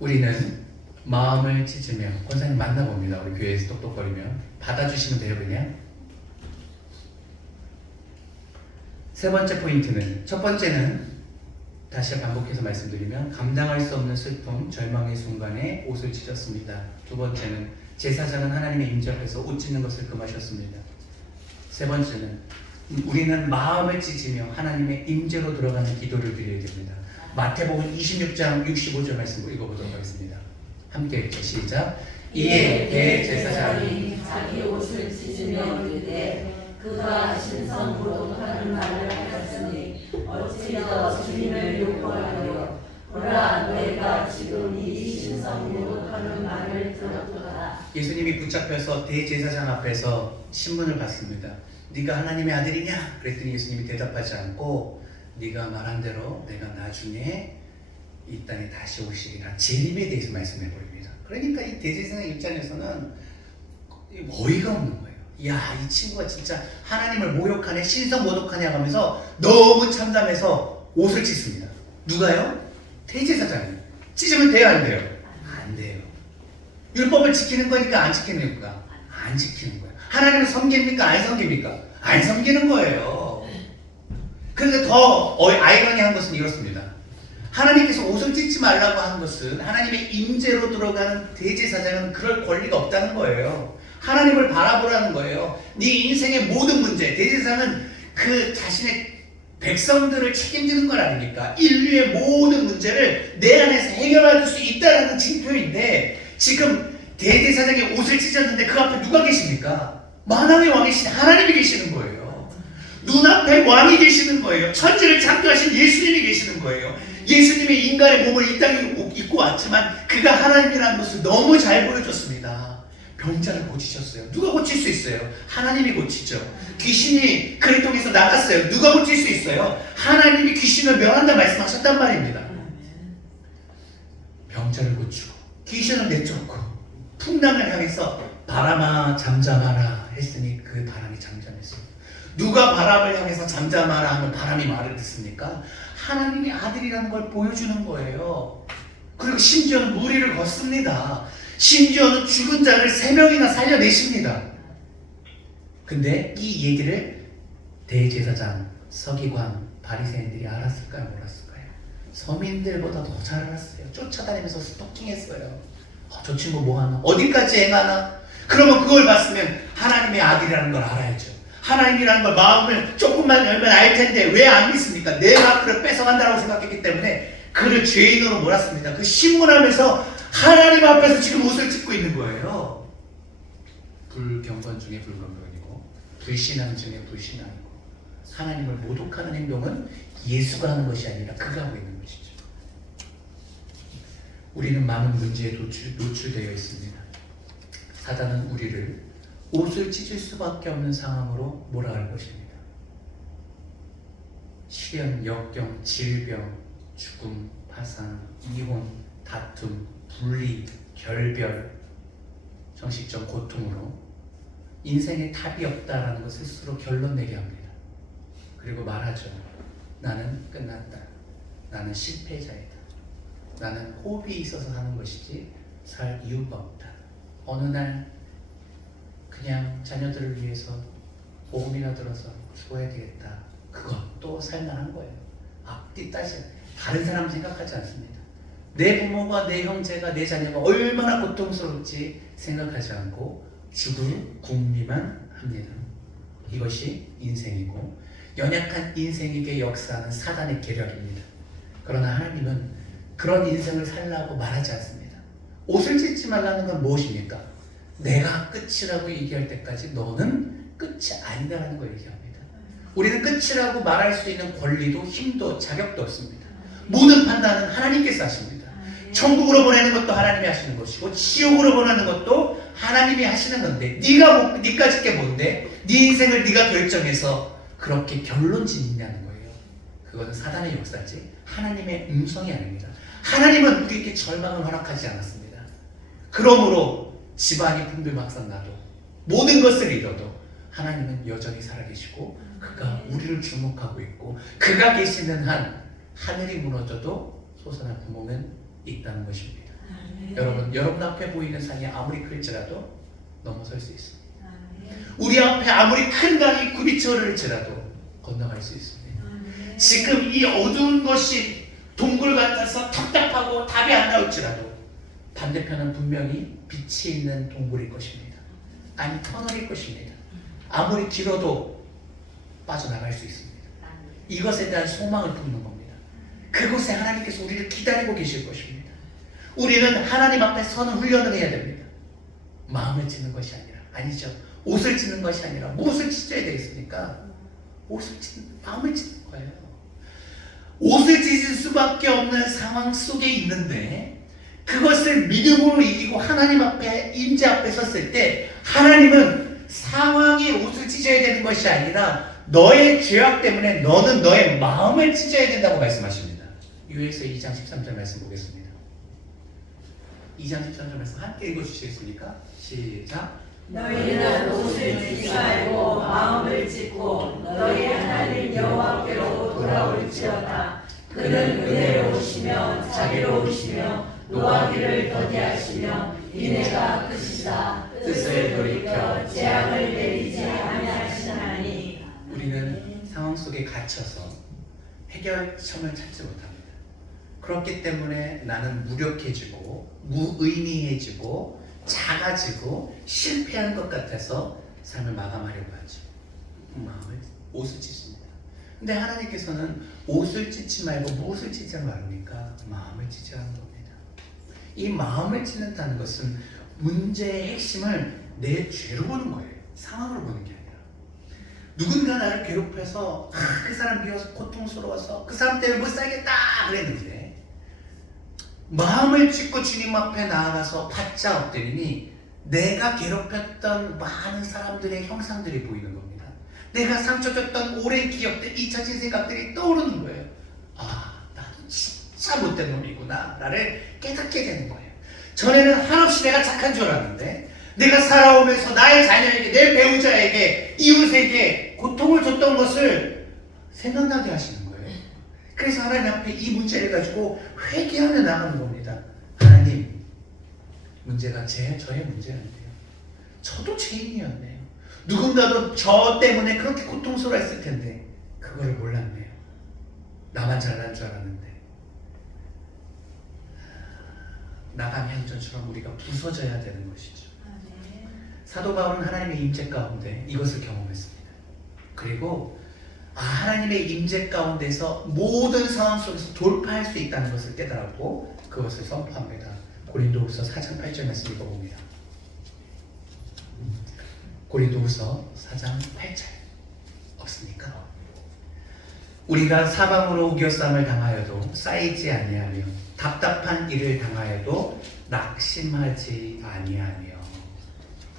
우리는 마음을 찢으며 권사님 만나봅니다. 우리 교회에서 똑똑거리면 받아주시면 돼요. 그냥 세 번째 포인트는, 첫 번째는 다시 반복해서 말씀드리면 감당할 수 없는 슬픔, 절망의 순간에 옷을 찢었습니다. 두 번째는 제사장은 하나님의 임재 앞에서 옷 찢는 것을 금하셨습니다. 세 번째는 우리는 마음을 찢으며 하나님의 임재로 들어가는 기도를 드려야 됩니다. 마태복음 26장 65절 말씀 읽어보도록 하겠습니다. 함께 읽죠. 시작. 이에 대제사장이 자기 옷을 찢으며 이르되 그가 신성으로 하는 말을 하였으니 어찌 더 주님을 요구하여 보라 내가 지금 이 신성으로 하는 말을 들었다 하도다. 예수님이 붙잡혀서 대제사장 앞에서 신문을 받습니다. 네가 하나님의 아들이냐? 그랬더니 예수님이 대답하지 않고 네가 말한 대로 내가 나중에 이 땅에 다시 오시리라. 재림에 대해서 말씀해 버립니다. 그러니까 이 대제사장 입장에서는 어이가 없는 거예요. 야, 이 친구가 진짜 하나님을 모욕하네, 신성 모독하네 하면서 너무 참담해서 옷을 찢습니다. 누가요? 대제사장이. 찢으면 돼요, 안 돼요? 안 돼요. 율법을 지키는 거니까 안 지키는 거야? 안 지키는 거예요. 하나님을 섬깁니까? 안 섬깁니까? 안 섬기는 거예요. 그런데 더 아이러니한 것은 이렇습니다. 하나님께서 옷을 찢지 말라고 한 것은 하나님의 임재로 들어가는 대제사장은 그럴 권리가 없다는 거예요. 하나님을 바라보라는 거예요. 네 인생의 모든 문제, 대제사장은 그 자신의 백성들을 책임지는 걸 아닙니까? 인류의 모든 문제를 내 안에서 해결할 수 있다는 징표인데 지금 대제사장이 옷을 찢었는데 그 앞에 누가 계십니까? 만왕의 왕이신 하나님이 계시는 거예요. 눈앞에 왕이 계시는 거예요. 천지를 창조하신 예수님이 계시는 거예요. 예수님이 인간의 몸을 이 땅에 입고 왔지만 그가 하나님이라는 것을 너무 잘 보여줬습니다. 병자를 고치셨어요. 누가 고칠 수 있어요? 하나님이 고치죠. 귀신이 그를 통해서 나갔어요. 누가 고칠 수 있어요? 하나님이 귀신을 멸한다 말씀하셨단 말입니다. 병자를 고치고 귀신을 내쫓고 풍랑을 향해서 바람아 잠잠하라 했으니 그 바람이 잠잠했습니다. 누가 바람을 향해서 잠잠하라 하면 바람이 말을 듣습니까? 하나님이 아들이라는 걸 보여주는 거예요. 그리고 심지어는 무리를 걷습니다. 심지어는 죽은 자를 3명이나 살려내십니다. 근데 이 얘기를 대제사장, 서기관, 바리새인들이 알았을까요? 몰랐을까요? 서민들보다 더 잘 알았어요. 쫓아다니면서 스토킹했어요. 저 친구 뭐 하나? 어디까지 행하나? 그러면 그걸 봤으면 하나님의 아들이라는 걸 알아야죠. 하나님이라는 걸 마음을 조금만 열면 알 텐데 왜 안 믿습니까? 내가 그를 뺏어간다고 생각했기 때문에 그를 죄인으로 몰았습니다. 그 신문하면서 하나님 앞에서 지금 옷을 찢고 있는 거예요. 불경건 중에 불경건이고 불신앙 중에 불신앙이고 하나님을 모독하는 행동은 예수가 하는 것이 아니라 그가 하고 있는 것이죠. 우리는 많은 문제에 노출되어 있습니다. 사단은 우리를 옷을 찢을 수밖에 없는 상황으로 몰아갈 것입니다. 시련, 역경, 질병, 죽음, 파산, 이혼, 다툼, 분리, 결별, 정신적 고통으로 인생에 답이 없다라는 것을 스스로 결론 내게 합니다. 그리고 말하죠. 나는 끝났다. 나는 실패자이다. 나는 호흡이 있어서 하는 것이지 살 이유가 없다. 어느 날 그냥 자녀들을 위해서 보험이나 들어서 죽어야 되겠다. 그것도 살만한 거예요. 앞뒤 따지 다른 사람 생각하지 않습니다. 내 부모가, 내 형제가, 내 자녀가 얼마나 고통스러울지 생각하지 않고 죽을 궁리만 합니다. 이것이 인생이고 연약한 인생에게 역사하는 사단의 계략입니다. 그러나 하나님은 그런 인생을 살라고 말하지 않습니다. 옷을 찢지 말라는 건 무엇입니까? 내가 끝이라고 얘기할 때까지 너는 끝이 아니다라는 걸 얘기합니다. 우리는 끝이라고 말할 수 있는 권리도 힘도 자격도 없습니다. 모든 판단은 하나님께서 하십니다. 천국으로 보내는 것도 하나님이 하시는 것이고 지옥으로 보내는 것도 하나님이 하시는 건데 네가 짓게 뭔데? 네 인생을 네가 결정해서 그렇게 결론 짓느냐는 거예요. 그것은 사단의 역사지 하나님의 음성이 아닙니다. 하나님은 우리에게 절망을 허락하지 않았습니다. 그러므로 집안이 풍비박산 나도 모든 것을 잃어도 하나님은 여전히 살아계시고 그가 우리를 주목하고 있고 그가 계시는 한 하늘이 무너져도 솟아날 구멍은 있다는 것입니다. 여러분 앞에 보이는 산이 아무리 클지라도 넘어설 수 있습니다. 우리 앞에 아무리 큰 강이 굽이쳐 흐를지라도 건너갈 수 있습니다. 지금 이 어두운 것이 동굴 같아서 답답하고 답이 안 나올지라도 반대편은 분명히 빛이 있는 동굴일 것입니다. 아니 터널일 것입니다. 아무리 길어도 빠져나갈 수 있습니다. 이것에 대한 소망을 품는 겁니다. 그곳에 하나님께서 우리를 기다리고 계실 것입니다. 우리는 하나님 앞에 서는 훈련을 해야 됩니다. 마음을 찢는 것이 아니죠. 옷을 찢는 것이 아니라 무엇을 찢어야 되겠습니까? 마음을 찢는 거예요. 옷을 찢을 수밖에 없는 상황 속에 있는데 그것을 믿음으로 이기고 하나님 앞에 임재 앞에 섰을 때 하나님은 상황이 옷을 찢어야 되는 것이 아니라 너의 죄악 때문에 너는 너의 마음을 찢어야 된다고 말씀하십니다. 유에서 2장 13절 말씀 보겠습니다. 2장 13절 말씀 함께 읽어주시겠습니까? 시작. 너희는 옷을 찢지 말고 마음을 찢고 너희 하나님 여호와께로 돌아올지어다. 그는 은혜로우시며 자비로우시며 노하기를 더디하시며 인애가 크시다. 뜻을 돌이켜 재앙을 내리지 아니하시나니. 우리는 상황 속에 갇혀서 해결점을 찾지 못합니다. 그렇기 때문에 나는 무력해지고 무의미해지고 작아지고 실패한 것 같아서 삶을 마감하려고 하죠. 마음을 옷을 찢습니다. 근데 하나님께서는 옷을 찢지 말고 무엇을 찢자고 합니까? 마음을 찢자는 겁니다. 이 마음을 찢는다는 것은 문제의 핵심을 내 죄로 보는 거예요. 상황으로 보는 게 아니라. 누군가 나를 괴롭혀서 그 사람 미워서 고통스러워서 그 사람 때문에 못 살겠다 그랬는데 마음을 찢고 주님 앞에 나아가서 바짝 엎드리니 내가 괴롭혔던 많은 사람들의 형상들이 보이는 겁니다. 내가 상처 줬던 오랜 기억들, 잊혀진 생각들이 떠오르는 거예요. 아, 나도 진짜 못된 놈이구나 나를 깨닫게 되는 거예요. 전에는 한없이 내가 착한 줄 알았는데 내가 살아오면서 나의 자녀에게, 내 배우자에게, 이웃에게 고통을 줬던 것을 생각나게 하시는 거예요. 그래서 하나님 앞에 이 문제를 가지고 회개하며 나가는 겁니다. 하나님, 문제가 저의 문제였네요. 저도 죄인이었네요. 누군가도 저 때문에 그렇게 고통스러워했을 텐데 그거를 몰랐네요. 나만 잘난 줄 알았는데. 나간 향전처럼 우리가 부서져야 되는 것이죠. 사도 바울은 하나님의 임재 가운데 이것을 경험했습니다. 그리고 하나님의 임재 가운데서 모든 상황 속에서 돌파할 수 있다는 것을 깨달았고 그것을 선포합니다. 고린도후서 4장 8절 말씀 읽어봅니다. 고린도후서 4장 8절 없습니까? 우리가 사방으로 우겨쌈을 당하여도 쌓이지 아니하며 답답한 일을 당하여도 낙심하지 아니하며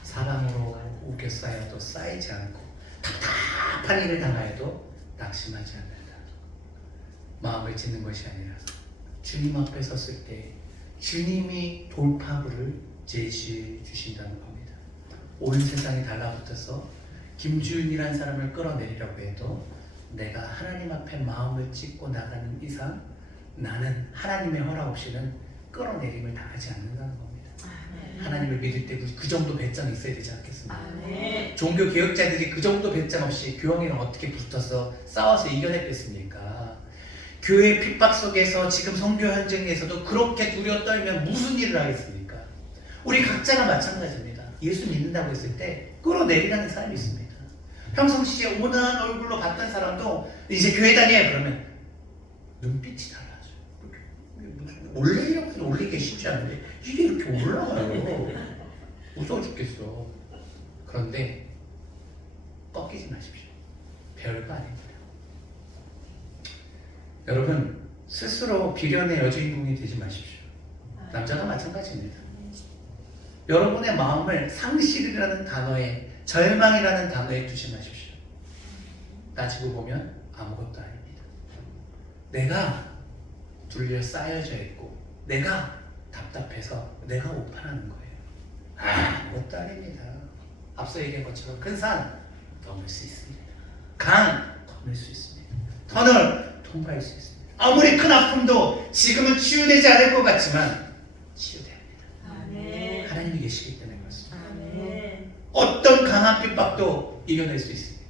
사방으로 우겨싸여도 쌓이지 않고 답답한 일을 당하여도 낙심하지 않는다. 마음을 찢는 것이 아니라 주님 앞에 섰을 때 주님이 돌파구를 제시해 주신다는 겁니다. 온 세상이 달라붙어서 김주윤이라는 사람을 끌어내리려고 해도 내가 하나님 앞에 마음을 찢고 나가는 이상 나는 하나님의 허락 없이는 끌어내림을 당하지 않는다는 겁니다. 하나님을 믿을 때 그 정도 배짱이 있어야 되지 않겠습니까? 종교 개혁자들이 그 정도 배짱 없이 교황이랑 어떻게 붙어서 싸워서 이겨냈겠습니까? 교회 핍박 속에서 지금 선교 현장에서도 그렇게 두려워 떨면 무슨 일을 하겠습니까? 우리 각자가 마찬가지입니다. 예수 믿는다고 했을 때 끌어내리라는 사람이 있습니다. 평상시에 온화한 얼굴로 봤던 사람도 이제 교회 다녀요 그러면 눈빛이 달라져. 올리려고 올리기 쉽지 않은데 이게 이렇게 올라가요. 무서워 죽겠어. 그런데 꺾이지 마십시오. 별거 아닙니다. 여러분 스스로 비련의 여주인공이 되지 마십시오. 남자가 마찬가지입니다. 여러분의 마음을 상실이라는 단어에 절망이라는 단어에 두지 마십시오. 따지고 보면 아무것도 아닙니다. 내가 둘려 쌓여져 있고 내가 답답해서 내가 오판하는 거예요. 아무것도 아닙니다. 앞서 얘기한 것처럼 큰 산 넘을 수 있습니다. 강 건널 수 있습니다. 터널 통과할 수 있습니다. 아무리 큰 아픔도 지금은 치유되지 않을 것 같지만 치유됩니다. 하나님이 계시기 때문에 그렇습니다. 어떤 강한 핍박도 이겨낼 수 있습니다.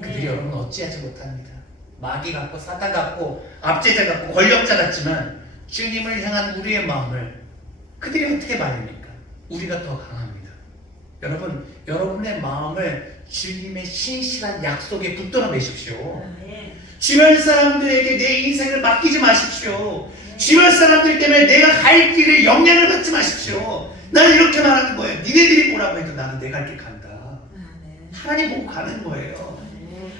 그들이 여러분 어찌하지 못합니다. 마귀 같고 사탄 같고 압제자 같고 권력자 같지만 주님을 향한 우리의 마음을 그들이 어떻게 받습니까? 우리가 더 강합니다. 여러분, 여러분의 마음을 주님의 신실한 약속에 붙들어 매십시오. 주변 사람들에게 내 인생을 맡기지 마십시오. 주변 사람들 때문에 내가 갈 길에 영향을 받지 마십시오. 나는 이렇게 말하는 거예요. 니네들이 뭐라고 해도 나는 내 갈 길 간다. 하나님 보고 가는 거예요.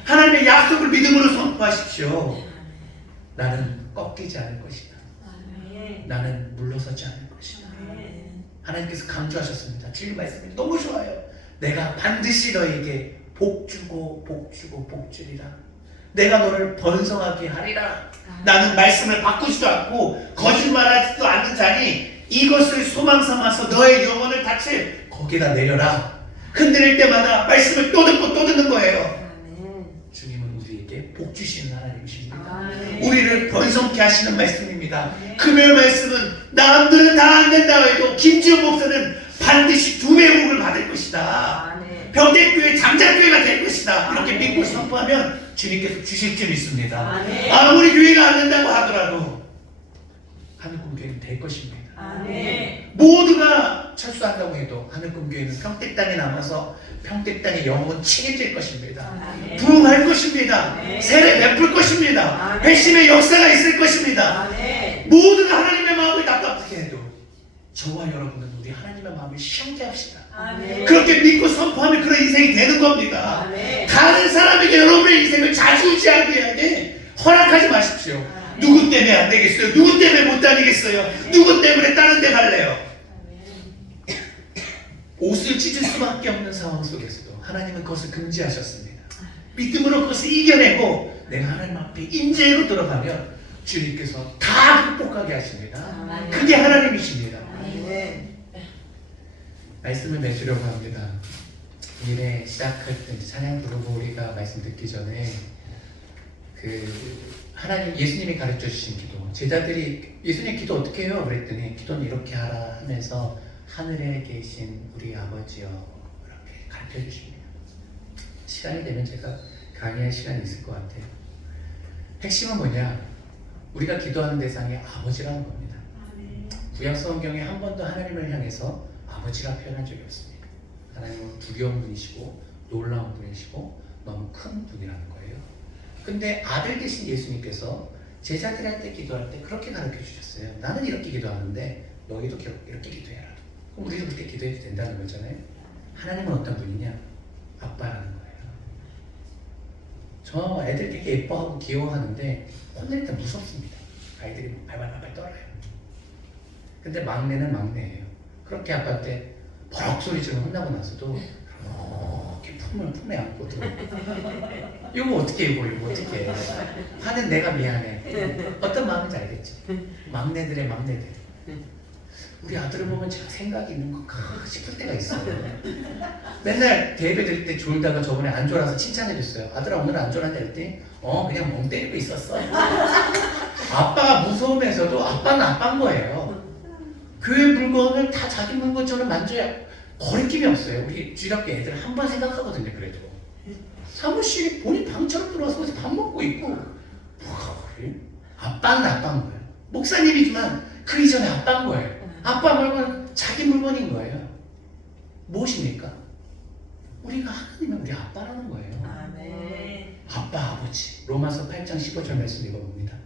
하나님의 약속을 믿음으로 선포하십시오. 나는 꺾이지 않을 것이다. 나는 물러서지 않을 것이다. 하나님께서 강조하셨습니다. 주님 말씀이 너무 좋아요. 내가 반드시 너에게 복 주고 복 주고 복 주리라. 내가 너를 번성하게 하리라. 나는 말씀을 바꾸지도 않고 거짓말하지도 않는 자니 이것을 소망 삼아서 너의 영혼을 다칠 거기다 내려라. 흔들릴 때마다 말씀을 또 듣고 또 듣는 거예요. 주님은 우리에게 복 주시는 하나님이십니다. 우리를 번성케 하시는 말씀입니다. 금요일 말씀은 남들은 다 안 된다고 해도 김지훈 목사는 반드시 2배 복을 받을 것이다. 병대교회 장자교회가 될 것이다. 이렇게 믿고 선포하면 주님께서 주실 줄 믿습니다. 아무리 교회가 안 된다고 하더라도 하늘꿈교회는 될 것입니다. 모두가 철수한다고 해도 하늘꿈교회는 평택 땅에 남아서 평택 땅의 영혼 책임질 것입니다. 부흥할 것입니다. 세례 베풀 것입니다. 회심의 역사가 있을 것입니다. 모두가 하나님의 마음을 답답하게 해도 저와 여러분은 우리 하나님의 마음을 시험케 합시다. 그렇게 믿고 선포하면 그런 인생이 되는 겁니다. 다른 사람에게 여러분의 인생을 좌지우지하게 허락하지 마십시오. 누구 때문에 안 되겠어요? 누구 때문에 못 다니겠어요? 누구 때문에 다른 데 갈래요? 옷을 찢을 수밖에 없는 상황 속에서도 하나님은 그것을 금지하셨습니다. 믿음으로 그것을 이겨내고 내가 하나님 앞에 임재로 들어가면 주님께서 다 극복하게 하십니다. 그게 하나님이십니다. 말씀을 맺으려고 합니다. 일에 시작할 때 찬양 부르고 우리가 말씀 듣기 전에 하나님 예수님이 가르쳐 주신 기도, 제자들이 예수님 기도 어떻게 해요? 그랬더니 기도는 이렇게 하라 하면서 하늘에 계신 우리 아버지여 이렇게 가르쳐 주십니다. 시간이 되면 제가 강의할 시간이 있을 것 같아요. 핵심은 뭐냐? 우리가 기도하는 대상이 아버지라는 겁니다. 구약 성경에 한 번도 하나님을 향해서 아버지라 표현한 적이 없습니다. 하나님은 두려운 분이시고 놀라운 분이시고 너무 큰 분이라는 거예요. 근데 아들 되신 예수님께서 제자들한테 기도할 때 그렇게 가르쳐 주셨어요. 나는 이렇게 기도하는데 너희도 이렇게 기도해라. 그럼 우리도 그렇게 기도해도 된다는 거잖아요. 하나님은 어떤 분이냐? 아빠라는 거예요. 저 애들 되게 예뻐하고 귀여워하는데 혼낼 때 무섭습니다. 아이들이 발발발발 떨어요. 근데 막내는 막내예요. 그렇게 아빠한테 버럭 소리처럼 혼나고 나서도 이렇게 품에 안고 들어. 이거 어떻게 이거 어떻게 해? 화는 내가 미안해. 어떤 마음인지 알겠지? 막내들의 막내들. 우리 아들을 보면 제가 생각이 있는 거 싶을 때가 있어요. 맨날 대회 드릴 때 졸다가 저번에 안 졸아서 칭찬해줬어요. 아들아 오늘 안 졸았냐 했더니 그냥 멍 때리고 있었어. 아빠가 무서우면서도 아빠는 아빠인 거예요. 교회 물건을 다 자기 물건처럼 만져야 거리낌이 없어요. 우리 주일학교 애들 한 번 생각하거든요. 그래도 사무실이 본인 방처럼 들어와서 거기서 밥 먹고 있고 아빠는 아빠인 거예요. 목사님이지만 그 이전에 아빠인 거예요. 아빠 물건은 자기 물건인 거예요. 무엇입니까? 우리가 하나님은 우리 아빠라는 거예요. 아빠, 아버지. 로마서 8장 15절 말씀 읽어봅니다.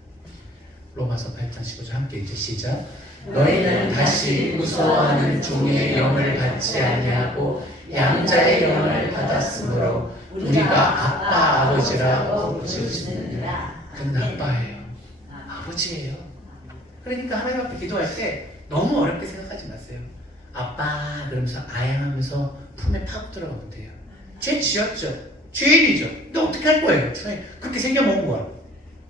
로마서 8장 15절 함께 이제 시작. 너희는 다시 무서워하는 종의 영을 받지 아니하고 양자의 영을 받았으므로 우리가 아빠, 아버지라고 부르시느니라. 그는 아빠예요. 아버지예요. 그러니까 하나님 앞에 기도할 때 너무 어렵게 생각하지 마세요. 아빠 그러면서 아양하면서 품에 파고 들어가면 돼요. 죄 지었죠. 죄인이죠. 근데 어떻게 할 거예요? 그렇게 생겨먹은 거야.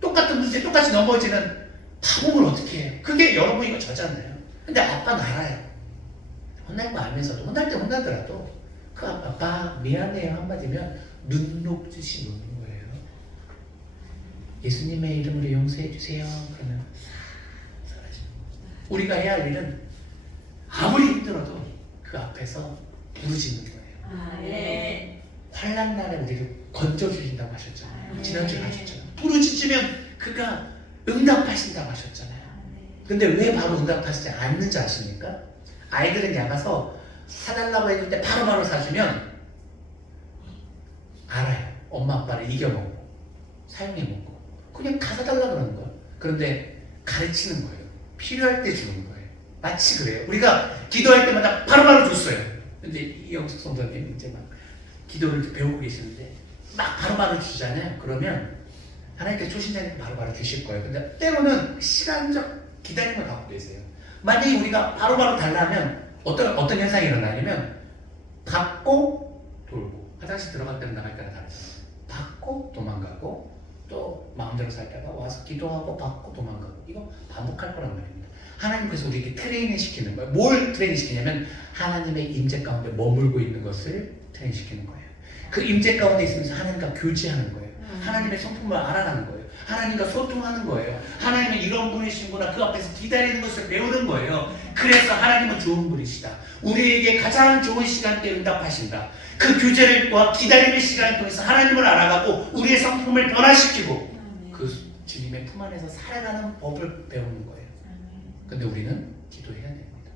똑같은 문제 똑같이 넘어지는 파국을 어떻게 해요? 그게 여러분이고 저잖아요. 근데 아빠는 알아요. 혼날 거 알면서도 혼날 때 혼나더라도 그 아빠 미안해요 한마디면 눈 녹듯이 녹는 거예요. 예수님의 이름으로 용서해 주세요. 그러면 사라지는 거예요. 우리가 해야 할 일은 아무리 힘들어도 그 앞에서 부르짖는 거예요. 환난 날에 우리를 건져주신다고 하셨잖아요. 지난주에 하셨잖아요. 부르짖으면 그가 응답하신다고 하셨잖아요. 근데 왜 바로 응답하시지 않는지 아십니까? 아이들은 나가서 사달라고 했을 때 바로바로 사주면 알아요. 엄마 아빠를 이겨먹고 사용해먹고 그냥 가서 달라 그러는 거예요. 그런데 가르치는 거예요. 필요할 때 주는 거예요. 마치 그래요. 우리가 기도할 때마다 바로바로 줬어요. 근데 이영숙 성도님 이제 막 기도를 배우고 계시는데 막 바로바로 주잖아요. 그러면 하나님께서 초신자님 바로바로 주실 거예요. 근데 때로는 시간적 기다림을 갖고 계세요. 만약에 우리가 바로바로 달라면 어떤 현상이 일어나냐면 받고 돌고 화장실 들어갈 때는 나갈 때는 다르잖아요. 받고 도망가고 또 마음대로 살다가 와서 기도하고 받고 도망가고 이거 반복할 거란 말입니다. 하나님께서 우리에게 트레이닝 시키는 거예요. 뭘 트레이닝 시키냐면 하나님의 임재 가운데 머물고 있는 것을 트레이닝 시키는 거예요. 그 임재 가운데 있으면서 하나님과 교제하는 거예요. 하나님의 성품을 알아가는 거예요. 하나님과 소통하는 거예요. 하나님은 이런 분이시구나. 그 앞에서 기다리는 것을 배우는 거예요. 그래서 하나님은 좋은 분이시다. 우리에게 가장 좋은 시간대에 응답하신다. 그 교제와 기다림의 시간을 통해서 하나님을 알아가고 우리의 성품을 변화시키고 그 주님의 품 안에서 살아가는 법을 배우는 거예요. 근데 우리는 기도해야 됩니다.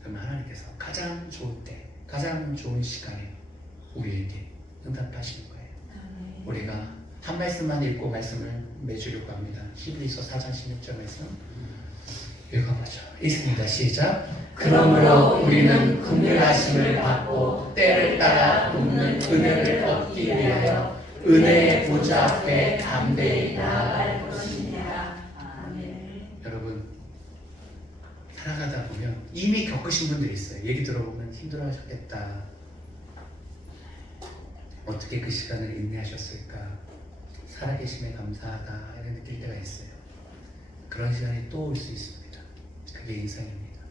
그러면 하나님께서 가장 좋을 때, 가장 좋은 시간에 우리에게 응답하시는 거예요. 우리가 한 말씀만 읽고 말씀을 맺으려고 합니다. 히브리서 4장 16절 말씀 읽어보죠. 읽습니다. 시작. 그러므로 우리는 긍휼하심을 받고 때를 따라 돕는 은혜를 얻기 위하여 은혜의 보좌 앞에 담대히 나아갈 것입니다. 여러분 살아가다 보면 이미 겪으신 분들이 있어요. 얘기 들어보면 힘들어하셨겠다. 어떻게 그 시간을 인내하셨을까? 살아계심에 감사하다 이런 느낄 때가 있어요. 그런 시간이 또 올 수 있습니다. 그게 인생입니다.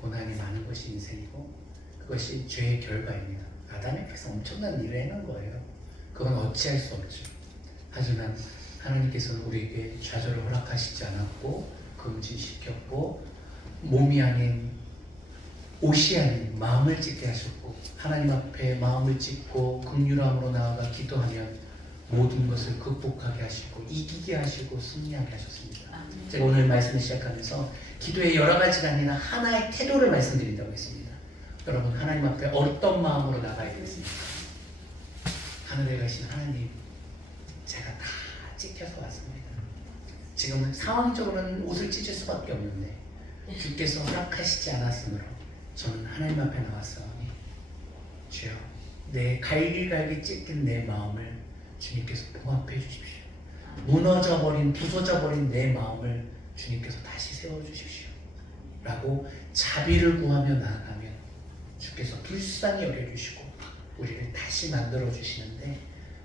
고난이 많은 것이 인생이고 그것이 죄의 결과입니다. 아담에게서 엄청난 일을 행한 거예요. 그건 어찌할 수 없죠. 하지만 하나님께서는 우리에게 좌절을 허락하시지 않았고 금지시켰고 몸이 아닌 옷이 아닌 마음을 찢게 하셨고 하나님 앞에 마음을 찢고 긍휼함으로 나아가 기도하면 모든 것을 극복하게 하시고 이기게 하시고 승리하게 하셨습니다. 제가 오늘 말씀을 시작하면서 기도의 여러 가지가 아니라 하나의 태도를 말씀드린다고 했습니다. 여러분 하나님 앞에 어떤 마음으로 나가야 되겠습니까? 하늘에 가신 하나님, 제가 다 찢겨서 왔습니다. 지금은 상황적으로는 옷을 찢을 수밖에 없는데 주께서 허락하시지 않았으므로 저는 하나님 앞에 나왔사오니 주여 내 갈기갈기 찢긴 내 마음을 주님께서 봉합해 주십시오. 무너져버린 부서져버린 내 마음을 주님께서 다시 세워주십시오 라고 자비를 구하며 나아가면 주께서 불쌍히 여겨주시고 우리를 다시 만들어 주시는데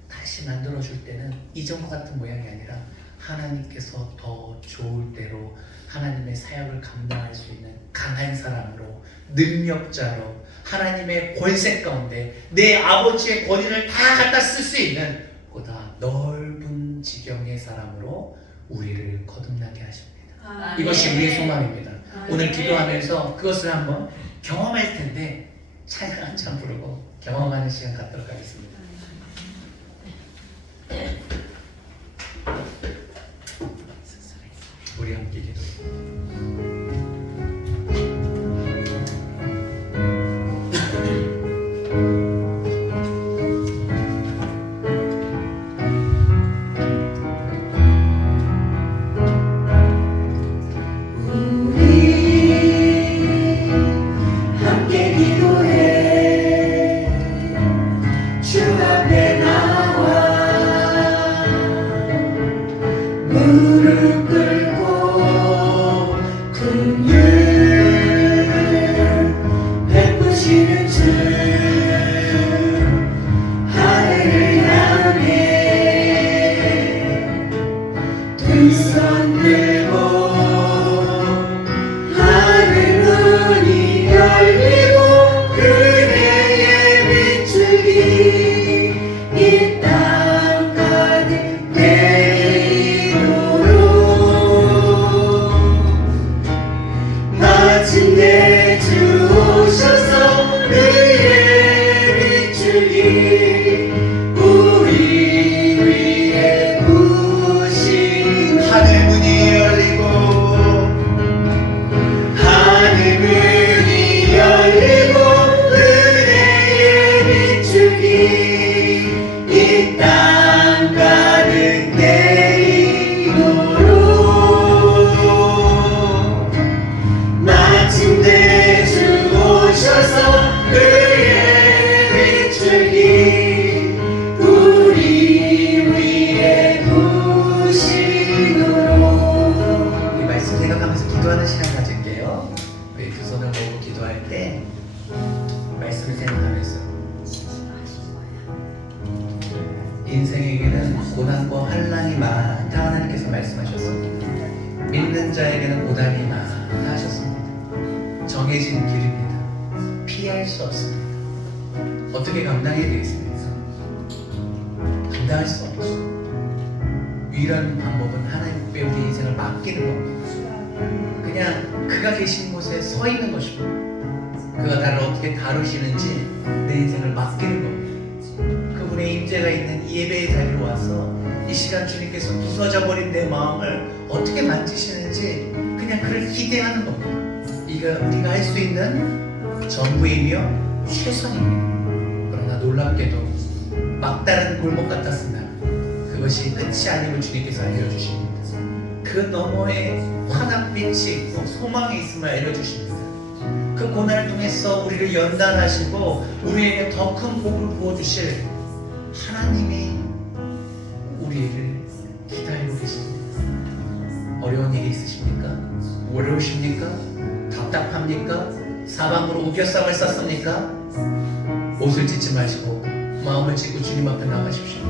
다시 만들어 줄 때는 이전과 같은 모양이 아니라 하나님께서 더 좋을 대로 하나님의 사역을 감당할 수 있는 강한 사람으로 능력자로 하나님의 권세 가운데 내 아버지의 권위를 다 갖다 쓸 수 있는 보다 넓은 지경의 사람으로 우리를 거듭나게 하십니다. 이것이 우리의 소망입니다. 오늘 기도하면서 그것을 한번 경험할 텐데 찬양 한참 부르고 경험하는 시간 갖도록 하겠습니다. 우리 함께 기도해요. 주 앞에 나 말씀을 생각하면서 인생에게는 고난과 환난이 많다 하나님께서 말씀하셨습니다. 믿는 자에게는 고난이 많다 하셨습니다. 정해진 길입니다. 피할 수 없습니다. 어떻게 감당해야 되겠습니까? 감당할 수 없죠. 유일한 방법은 하나님께 우리 인생을 맡기는 겁니다. 그냥 그가 계신 곳에 서 있는 것이고 그가 나를 어떻게 다루시는지 내 인생을 맡기는 겁니다. 그분의 임재가 있는 이 예배의 자리로 와서 이 시간 주님께서 부서져 버린 내 마음을 어떻게 만지시는지 그냥 그를 기대하는 겁니다. 이가 우리가 할 수 있는 전부이며 최선입니다. 그러나 놀랍게도 막다른 골목 같았으나 그것이 끝이 아님을 주님께서 알려주십니다. 그 너머에 환한빛이 있고 소망이 있음을 알려주십니다. 그 고난을 통해서 우리를 연단하시고 우리에게 더 큰 복을 부어주실 하나님이 우리를 기다리고 계십니다. 어려운 일이 있으십니까? 어려우십니까? 답답합니까? 사방으로 우겨쌈을 쌌습니까? 옷을 찢지 마시고 마음을 찢고 주님 앞에 나가십시오.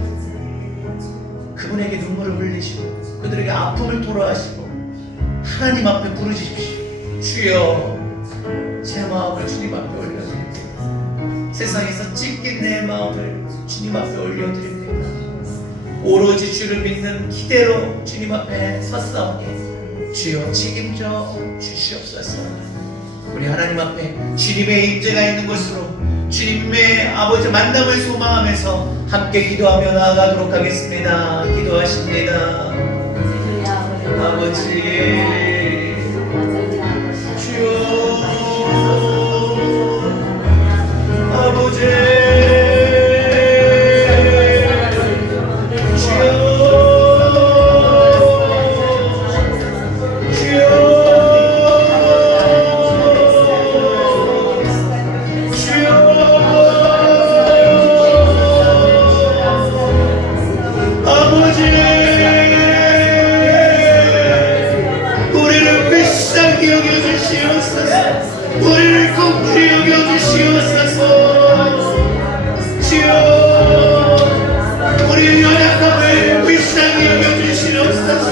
그분에게 눈물을 흘리시고 그들에게 아픔을 토로하시고 하나님 앞에 부르짖으십시오. 주여 제 마음을 주님 앞에 올려드립니다. 세상에서 찢긴 내 마음을 주님 앞에 올려드립니다. 오로지 주를 믿는 기대로 주님 앞에 섰사오니 주여 책임져 주시옵소서. 우리 하나님 앞에 주님의 임재가 있는 곳으로 주님의 아버지 만남을 소망하면서 함께 기도하며 나아가도록 하겠습니다. 기도하십니다. 아버지 주여 아버지 우리를 긍휼히 여겨주시옵소서. 주여 우리의 연약함을 불쌍히 여겨주시옵소서.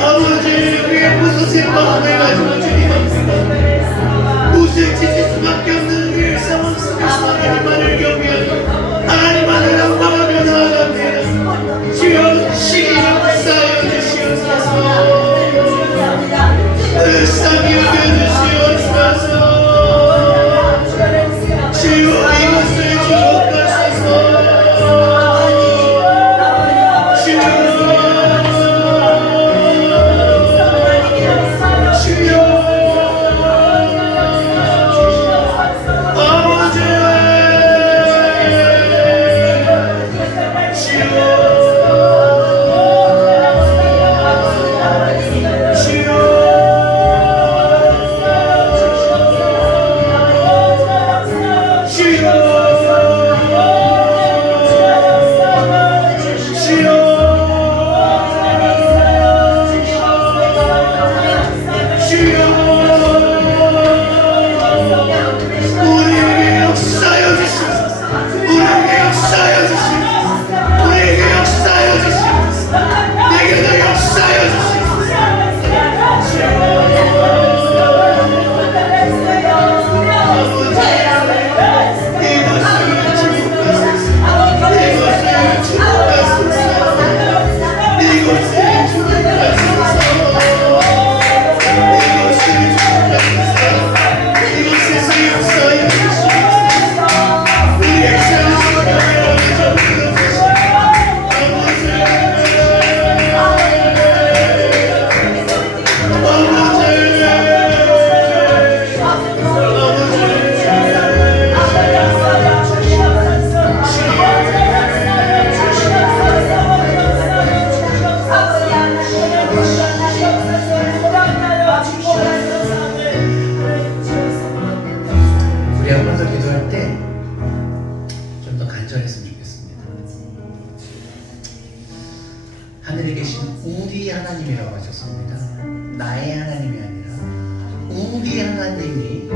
아버지 우리의 부서진 마음을 가지고 주님 앞에 웃을 찢을 수밖에 없는 우리의 상황 속에서 하나님만을 경외하며 하나님만을仰望하며 나아갑니다. 주여 신이 역사하여 주시옵소서. 불쌍히 여겨주시옵소서. 주여 이것을 주옵소서. 하늘에 계신 우리 하나님이라고 하셨습니다. 나의 하나님이 아니라 우리 하나님이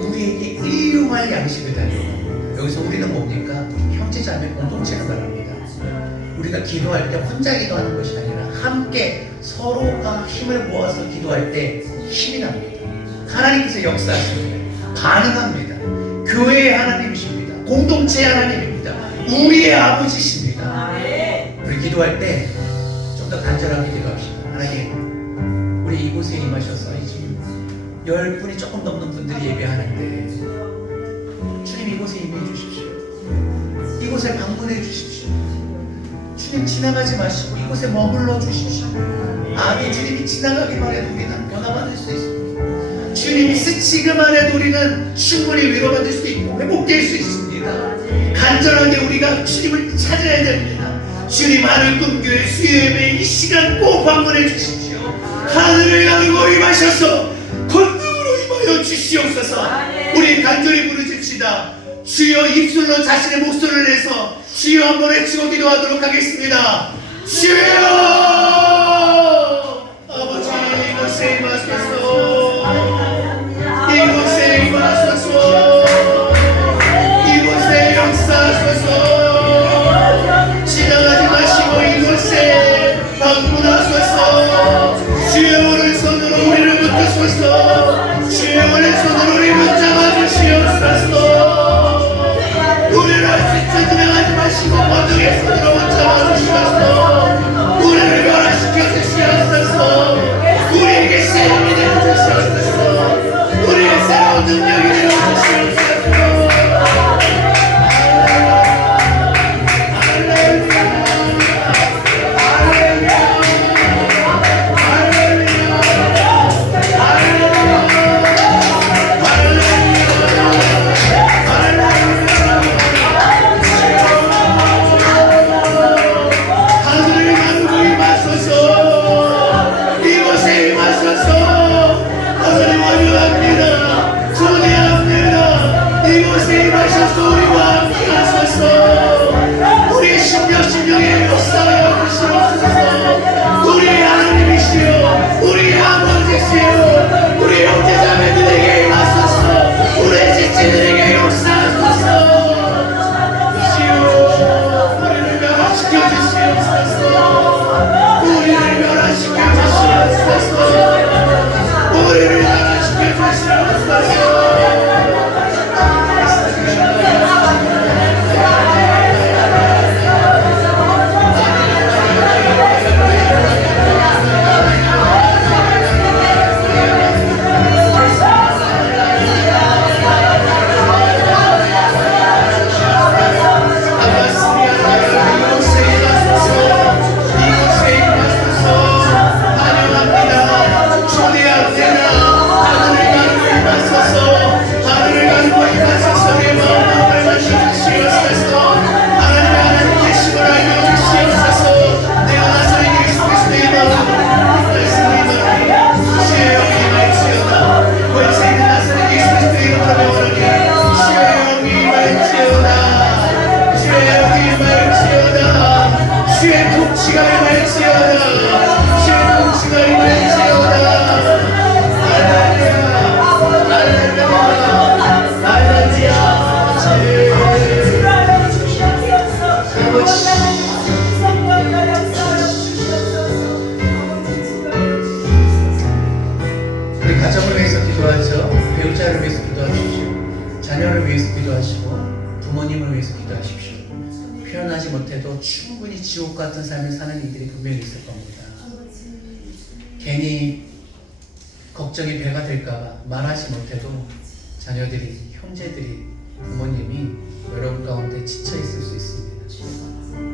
우리에게 인류할 영원한 양식을 달려고. 여기서 우리는 뭡니까? 형제자매 공동체를 말합니다. 우리가 기도할 때 혼자 기도하는 것이 아니라 함께 서로가 힘을 모아서 기도할 때 힘이 납니다. 하나님께서 역사하십니다. 반응합니다. 교회의 하나님이십니다. 공동체의 하나님입니다. 우리의 아버지십니다. 우리 기도할 때 좀 더 간절하게 기도합시다. 하나님, 우리 이곳에 임하셔서 지금 10분이 조금 넘는 분들이 예배하는데 주님 이곳에 임해 주십시오. 이곳에 방문해 주십시오. 주님 지나가지 마시고 이곳에 머물러 주십시오. 아멘. 주님이 지나가기만 해도 우리는 변화받을 수 있습니다. 주님이 스치기만 해도 우리는 충분히 위로받을 수 있고 회복될 수 있습니다. 간절하게 우리가 주님을 찾아야 됩니다. 주님 하늘 꿈교회 수요예배 이 시간 꼭 방문해 주십시오. 하늘을 나르고 임하셔서 권능으로 임하여 주시옵소서. 우리 간절히 부르십시다. 주여. 입술로 자신의 목소리를 내서 주여 한번 외치고 기도하도록 하겠습니다. 주여. 아버지 이곳에 임하소서. 이곳에 임하소서. 이곳에 역사하소서. 지나가지 마시고 이곳에 방문하소서. 주여 오른손으로 우리를 붙드소서. 주여 오른손으로 우리를 붙잡아 주시옵소서. 우리를 진짜 지나가지 마시고 어둠의 손으로 붙잡아 주시옵소서. 우리를 변화시켜 주시옵소서. 우리에게 새로운 믿음을 주시옵소서. 우리의 새로운 능력이 되어 주시옵소서. 충분히 지옥 같은 삶을 사는 이들이 분명히 있을 겁니다. 괜히 걱정이 배가 될까봐 말하지 못해도 자녀들이, 형제들이, 부모님이 여러분 가운데 지쳐 있을 수 있습니다.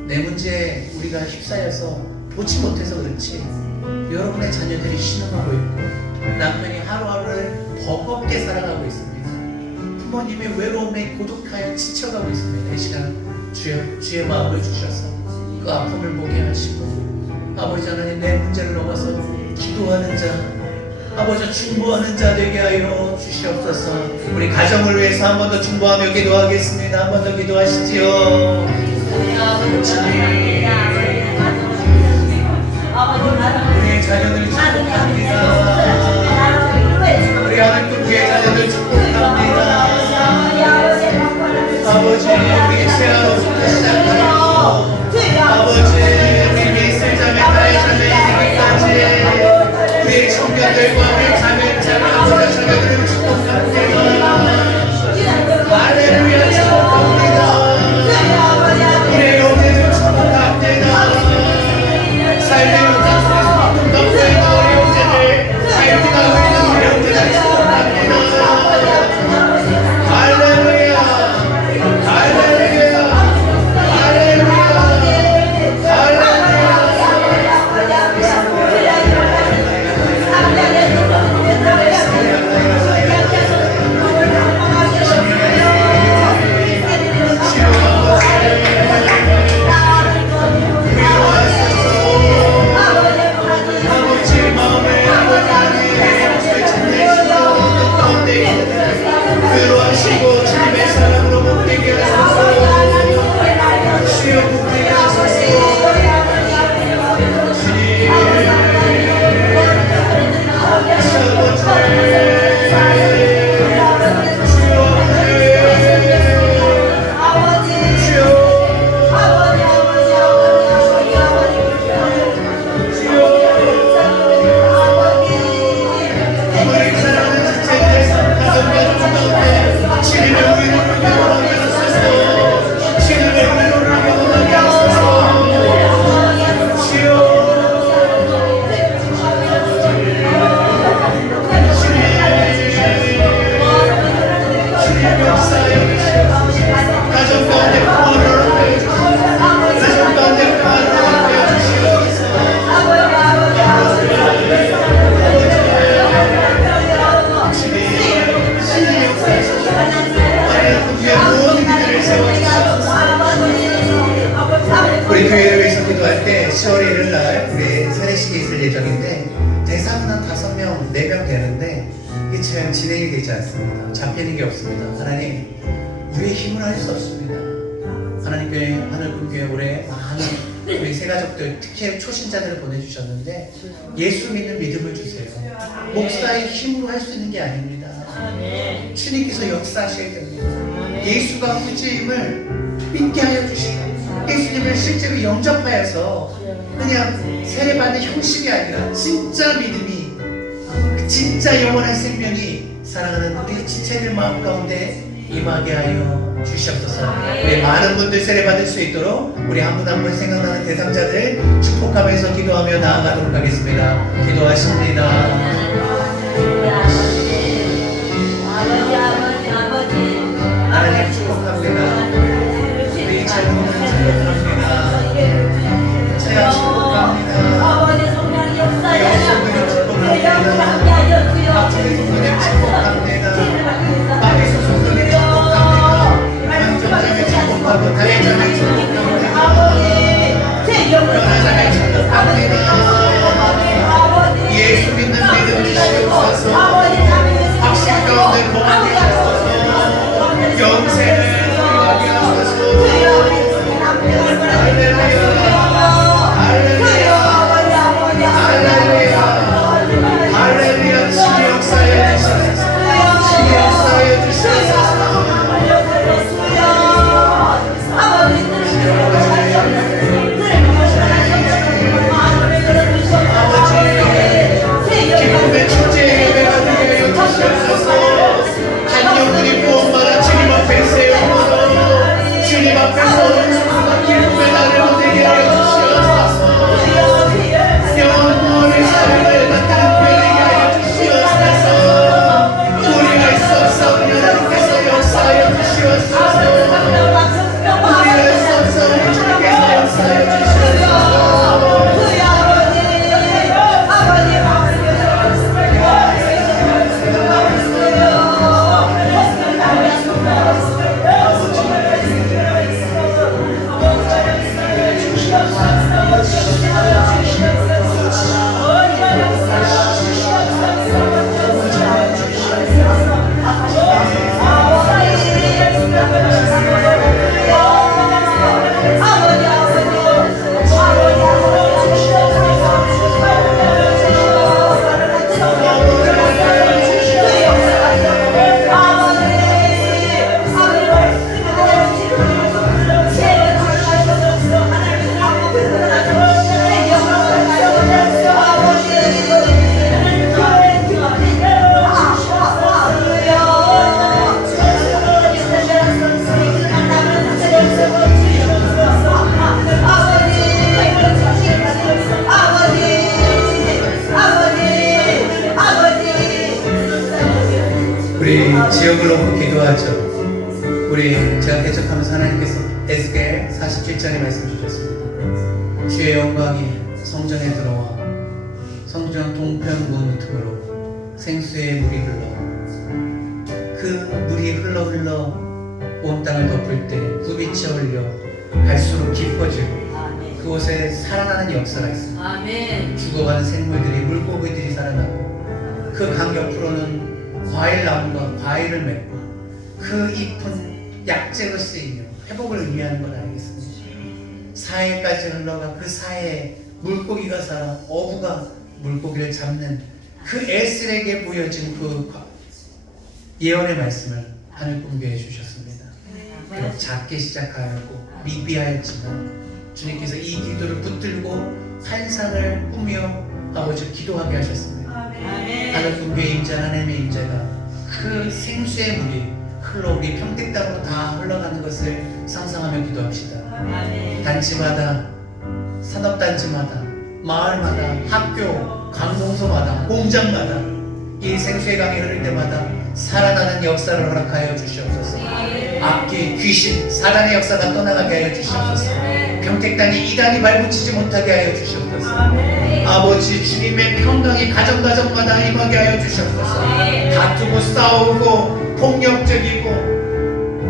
내 문제에 우리가 휩싸여서 보지 못해서 그렇지 여러분의 자녀들이 신음하고 있고 남편이 하루하루를 버겁게 살아가고 있습니다. 부모님의 외로움에 고독하여 지쳐가고 있습니다. 이 시간 주의 마음을 주셔서 그 아픔을 보게 하시고 아버지 하나님 내 문제를 넘어서 기도하는 자 아버지 중보하는 자 되게 하여 주시옵소서. 우리 가정을 위해서 한 번 더 중보하며 기도하겠습니다. 한 번 더 기도하시지요. 우리의 자녀들 축복합니다. 우리 하나님 우리의 자녀들 축복합니다. 역사하여 주시옵소서. 가정 가운데 평화를 허락하여 주시옵소서. 가정 가운데 평화를 허락하여 주시옵소서. 신의 역사에서 하나님 교회 모든 이들을 세워주시옵소서. 우리 교회를 위해서 기도할 때 10월 1일 날 우리 세례식이 있을 예정인데 대상은 한 5명, 4명 되는데 이게 잘 진행이 되지 않습니다. 잡히는 게 없습니다. 하나님, 우리의 힘으로 할 수 없습니다. 하나님께 하늘분께 올해 많은 우리 새가족들, 특히 초신자들을 보내주셨는데 예수 믿는 믿음을 주세요. 목사의 힘으로 할 수 있는 게 아닙니다. 주님께서 역사하셔야 됩니다. 예수가 구주임을 믿게 하여 주시고 예수님을 실제로 영접하여서 그냥 세례받는 형식이 아니라 진짜 믿음이, 진짜 영원한 생명이 사랑하는 우리 지체들 마음 가운데 임하게 하여 주시옵소서. 우리 많은 분들 세례받을 수 있도록 우리 한 분 한 분 생각나는 대상자들 축복하면서 기도하며 나아가도록 하겠습니다. 기도하십니다. 하나님 축복합니다. 우리 젊은이들 축복합니다. 제가 축복합니다. 아버지 성령 역사에 영성을 축복합니다. 아버지 성령을 축복합니다. 아버지 성령을 축복합니다. 만정장을 축복하고 다행장을 축복합니다. 변화장을 축복합니다. 예수 믿는 믿음 주시옵소서. 확신 가운데 머물게 하소서. 영생을 소유하게 하소서. 할렐루야. 주의 역사에 주시옵소서. 주의 역사에 주시옵소서. 기쁨의 축제에 예배가 되게 하여 주시옵소서. 한 영혼이 구원받아 주님 앞에 세우므로 주님 앞에서 은총과 기쁨의 날을 되게 하여 주시옵소서. 영원의 삶을 만드는 교회 되게 하여 주시옵소서. 우리가 있어서 하나님께서 역사하여 주시옵소서. 우리가 있어서 주님께서 역사하여 주시옵소서. 우리 지역을 놓고 기도하죠. 우리 제가 개척하면서 하나님께서 에스겔 47장에 말씀 주셨습니다. 주의 영광이 성전에 들어와 성전 동편문 틈으로 생수의 물이 흘러 그 물이 흘러 온 땅을 덮을 때 부비쳐 흘려 갈수록 깊어지고 그곳에 살아나는 역사가 있습니다. 아멘. 죽어가는 생물들이, 물고기들이 살아나고 그 강 옆으로는 과일 나무가 과일을 맺고 그 잎은 약재로 쓰이며 회복을 의미하는 걸 알겠습니다. 사해까지 흘러가 그 사해에 물고기가 살아 어부가 물고기를 잡는 그 에스겔에게 보여진 그 예언의 말씀을 하늘분교해 주셨습니다. 비록 작게 시작하였고 미비하였지만 주님께서 이 기도를 붙들고 환상을 꾸며 아버지 기도하게 하셨습니다. 하늘분교의 임자 하나님의 임자가 그 생수의 물이 흘러 우리 평택 땅으로 다 흘러가는 것을 상상하며 기도합시다. 단지마다, 산업단지마다, 마을마다, 학교, 관공서마다, 공장마다 이 생수의 강이 흐를 때마다 살아나는 역사를 허락하여 주시옵소서. 악기, 귀신, 사단의 역사가 떠나가게 하여 주시옵소서. 평택 땅에 이단이 발붙이지 못하게 하여 주시옵소서. 아버지 주님의 평강이 가정마다 임하게 하여 주시옵소서. 다투고 싸우고 폭력적이고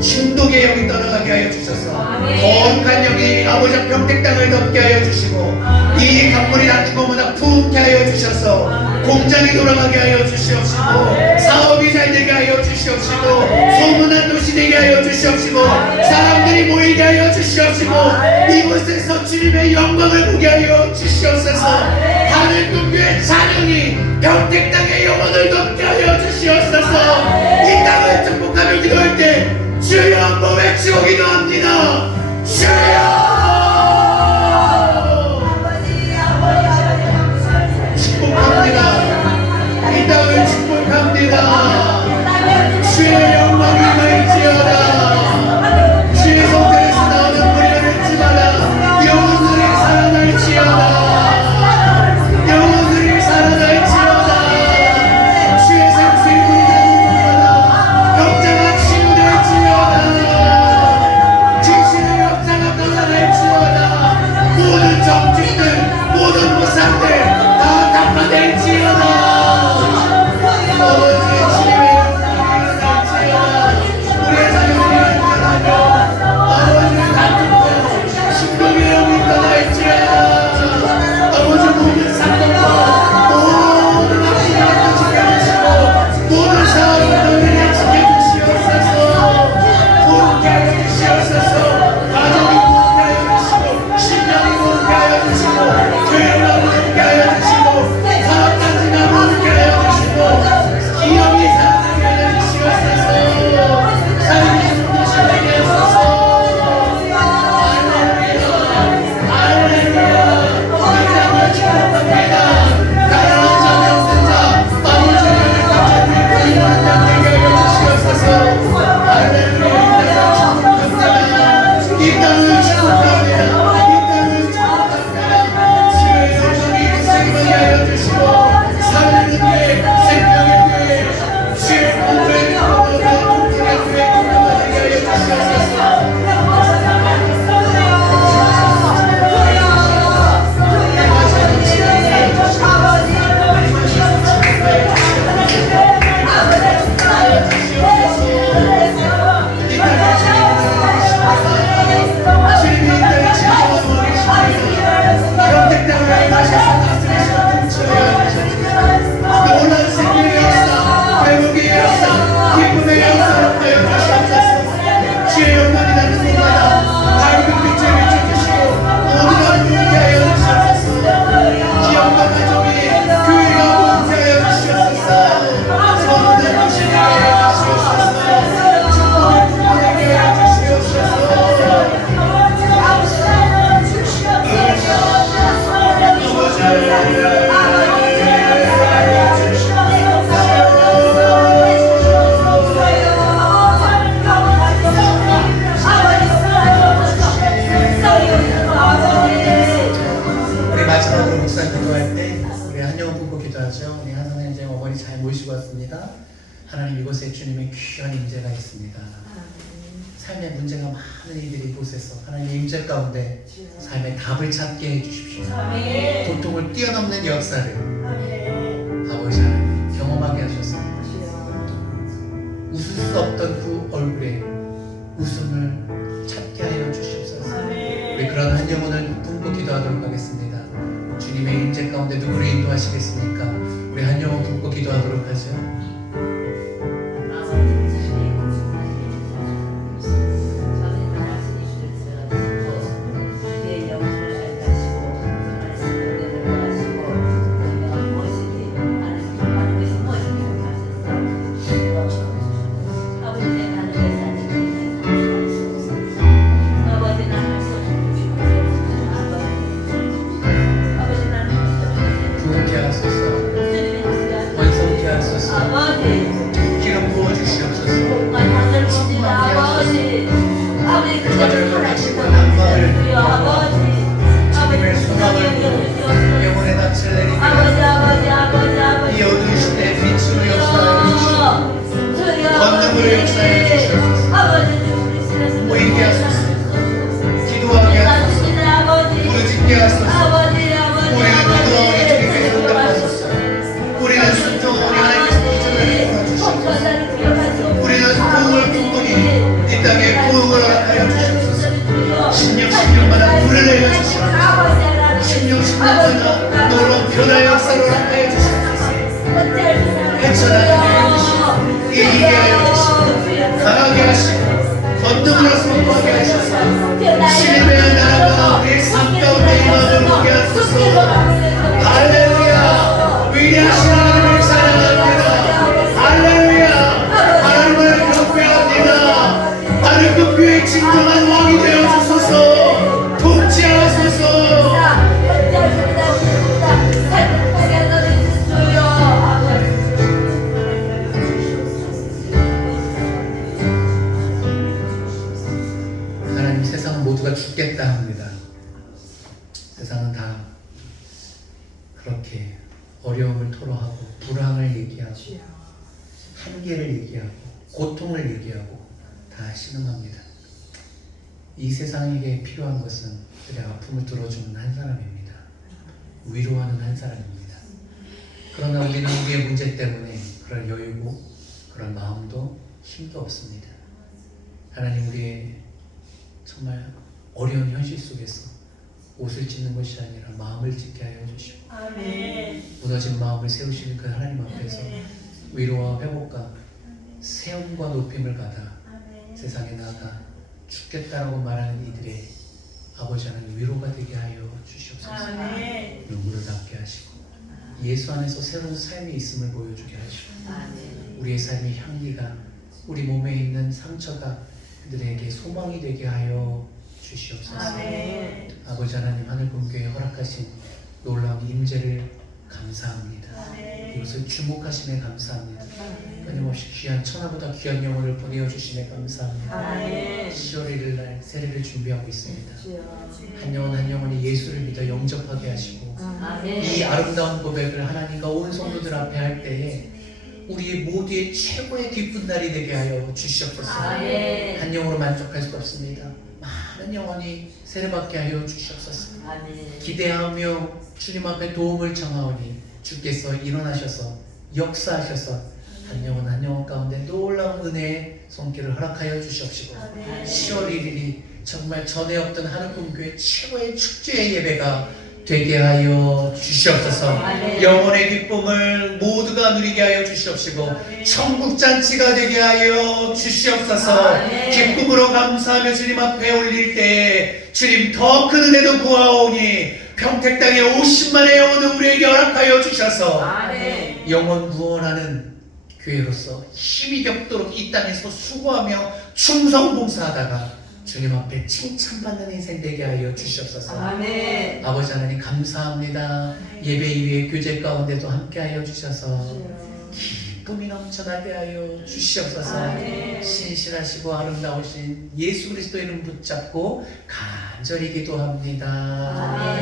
중독의 영이 떠나가게 하여 주셔서 거룩한 영이 아버지 평택 땅을 덮게 하여 주시고 이 강물이 닿는 것마다 부게 하여 주셔서 공장이 돌아가게 하여 주시옵시고 사업이 잘 되게 하여 주시옵시고 소문난 도시 되게 하여 주시옵시고 사람들이 모이게 하여 주시옵시고 이곳에서 주님의 영광을 보게 하여 주시옵소서. 하늘 꿈교의 자녀이 평택 땅의 영혼을 덮게 하여 주시옵소서. 이 땅을 축복하며 기도할 때 주여 한번 외치고 기도합니다. 주여 축복합니다. 이 땅을 축복합니다. 주의 영광이 임할지어다. 주의 성전에서 나오는 물을 맺지마라. 영혼들이 살아날지어다. 영혼들이 살아날지어다. 주의 생수의 물이 나는 곳마다 병자가 치유될지어다. 귀신의 역사가 떠나갈지어다. 모든 정직들 모든 무상들 다 닦아낼지어다. 하나님 이곳에 주님의 귀한 임재가 있습니다. 삶의 문제가 많은 이들이 이곳에서 하나님의 임재 가운데 삶의 답을 찾게 해주십시오. 고통을 뛰어넘는 역사를 아버지 하나님 경험하게 하셔서 웃을 수 없던 그 얼굴에 웃음을 찾게 하여 주시옵소서. 우리 그런 한 영혼을 품고 기도하도록 하겠습니다. 주님의 임재 가운데 누구를 인도하시겠습니까? 우리 한 영혼 품고 기도하도록 하죠. 아버지 이 땅에 부흥을 허락하여 주시옵소서. 10년 10년마다 불을 내려 주시옵소서. 10년 10년마다 놀라운 변화의 역사를 허락하여 주시옵소서. 헤쳐나가게 해주시고 이기게 하여 주시고 강하게 하시고 권능으로 선포하게 하셔서 주님의 나라가 우리의 삶 가운데 임함을 보게 하소서. 할렐루야. 위대하신 하나님을 사랑합니다. 할렐루야. 하나님을 경배합니다. 하늘 그 교회의 진정한 왕이 되어 주소서. 통치하소서. 하나님, 세상은 모두가 죽겠다 합니다. 세상은 다 그렇게 어려움을 토로하고 불황을 얘기하고 한계를 얘기하고 고통을 얘기하고 다 신음합니다. 이 세상에게 필요한 것은 그들의 아픔을 들어주는 한 사람입니다. 위로하는 한 사람입니다. 그러나 우리는 우리의 문제 때문에 그럴 여유고 그런 마음도 힘도 없습니다. 하나님, 우리의 정말 어려운 현실 속에서 옷을 찢는 것이 아니라 마음을 찢게 하여 주시고 무너진 마음을 세우시는 그 하나님 앞에서 위로와 회복과 세움과 높임을 받아 세상에 나가 죽겠다라고 말하는 이들의 아버지 하나님 위로가 되게 하여 주시옵소서. 눈물을 닦게 하시고 예수 안에서 새로운 삶이 있음을 보여주게 하시고 우리의 삶의 향기가 우리 몸에 있는 상처가 그들에게 소망이 되게 하여 주시옵소서. 아버지 하나님, 하늘분교에 허락하신 놀라운 임재를 감사합니다. 이것을 주목하심에 감사합니다. 끊임없이 귀한 천하보다 귀한 영혼을 보내어 주심에 감사합니다. 10월 1일 날 세례를 준비하고 있습니다. 한 영혼 한 영혼이 예수를 믿어 영접하게 하시고 이 아름다운 고백을 하나님과 온 성도들 앞에 할 때에 우리의 모두의 최고의 기쁜 날이 되게 하여 주시옵소서. 한 영으로 만족할 수 없습니다. 많은 영혼이 세례받게 하여 주시옵소서. 기대하며 주님 앞에 도움을 청하오니 주께서 일어나셔서 역사하셔서 한 영혼 한 영혼 가운데 놀라운 은혜의 손길을 허락하여 주시옵시고 10월 1일이 정말 전에 없던 하늘꿈교회 최고의 축제의 예배가 되게 하여 주시옵소서. 영혼의 기쁨을 모두가 누리게 하여 주시옵시고 천국 잔치가 되게 하여 주시옵소서. 기쁨으로 감사하며 주님 앞에 올릴 때에 주님 더 큰 은혜도 구하오니 평택 땅에 50만의 영혼을 우리에게 허락하여 주셔서 영혼 구원하는 교회로서 힘이 겹도록 이 땅에서 수고하며 충성봉사하다가 주님 앞에 칭찬받는 인생 되게 하여 주시옵소서. 아버지 하나님 감사합니다. 예배 이후에 교제 가운데도 함께 하여 주셔서 기쁨이 넘쳐나게 하여 주시옵소서. 신실하시고 아름다우신 예수 그리스도 이름 붙잡고 간절히 기도합니다.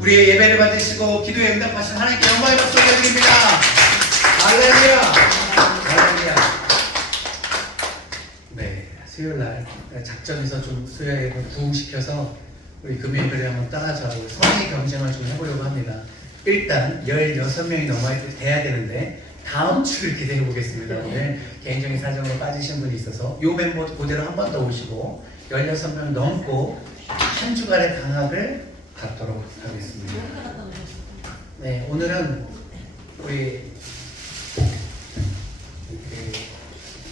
우리의 예배를 받으시고 기도에 응답하신 하나님께 영광의 박수 올려드립니다. 할렐루야. 할렐루야. 네, 수요일날 작전에서 좀 수요일에 부흥시켜서 우리 금요일에 한번 따라잡고 성의 경쟁을 좀 해보려고 합니다. 일단 16명이 넘어야 돼야 되는데 다음 주를 기대해 보겠습니다. 오늘 개인적인 사정으로 빠지신 분이 있어서 이 멤버 그대로 한 번 더 오시고 16명 넘고 한 주간의 강학을 갖도록 하겠습니다. 네, 오늘은 우리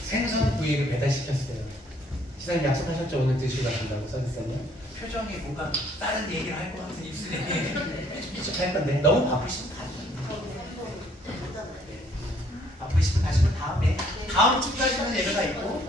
생선 구이를 배달시켰어요. 시장님 약속하셨죠? 오늘 드시고 가신다고 서비스님. 표정이 뭔가 다른 얘기를 할 것 같은 입술에 할 건데 너무 바쁘시면 가시면 바쁘시면 가시고 다음 주까지는 예배가 있고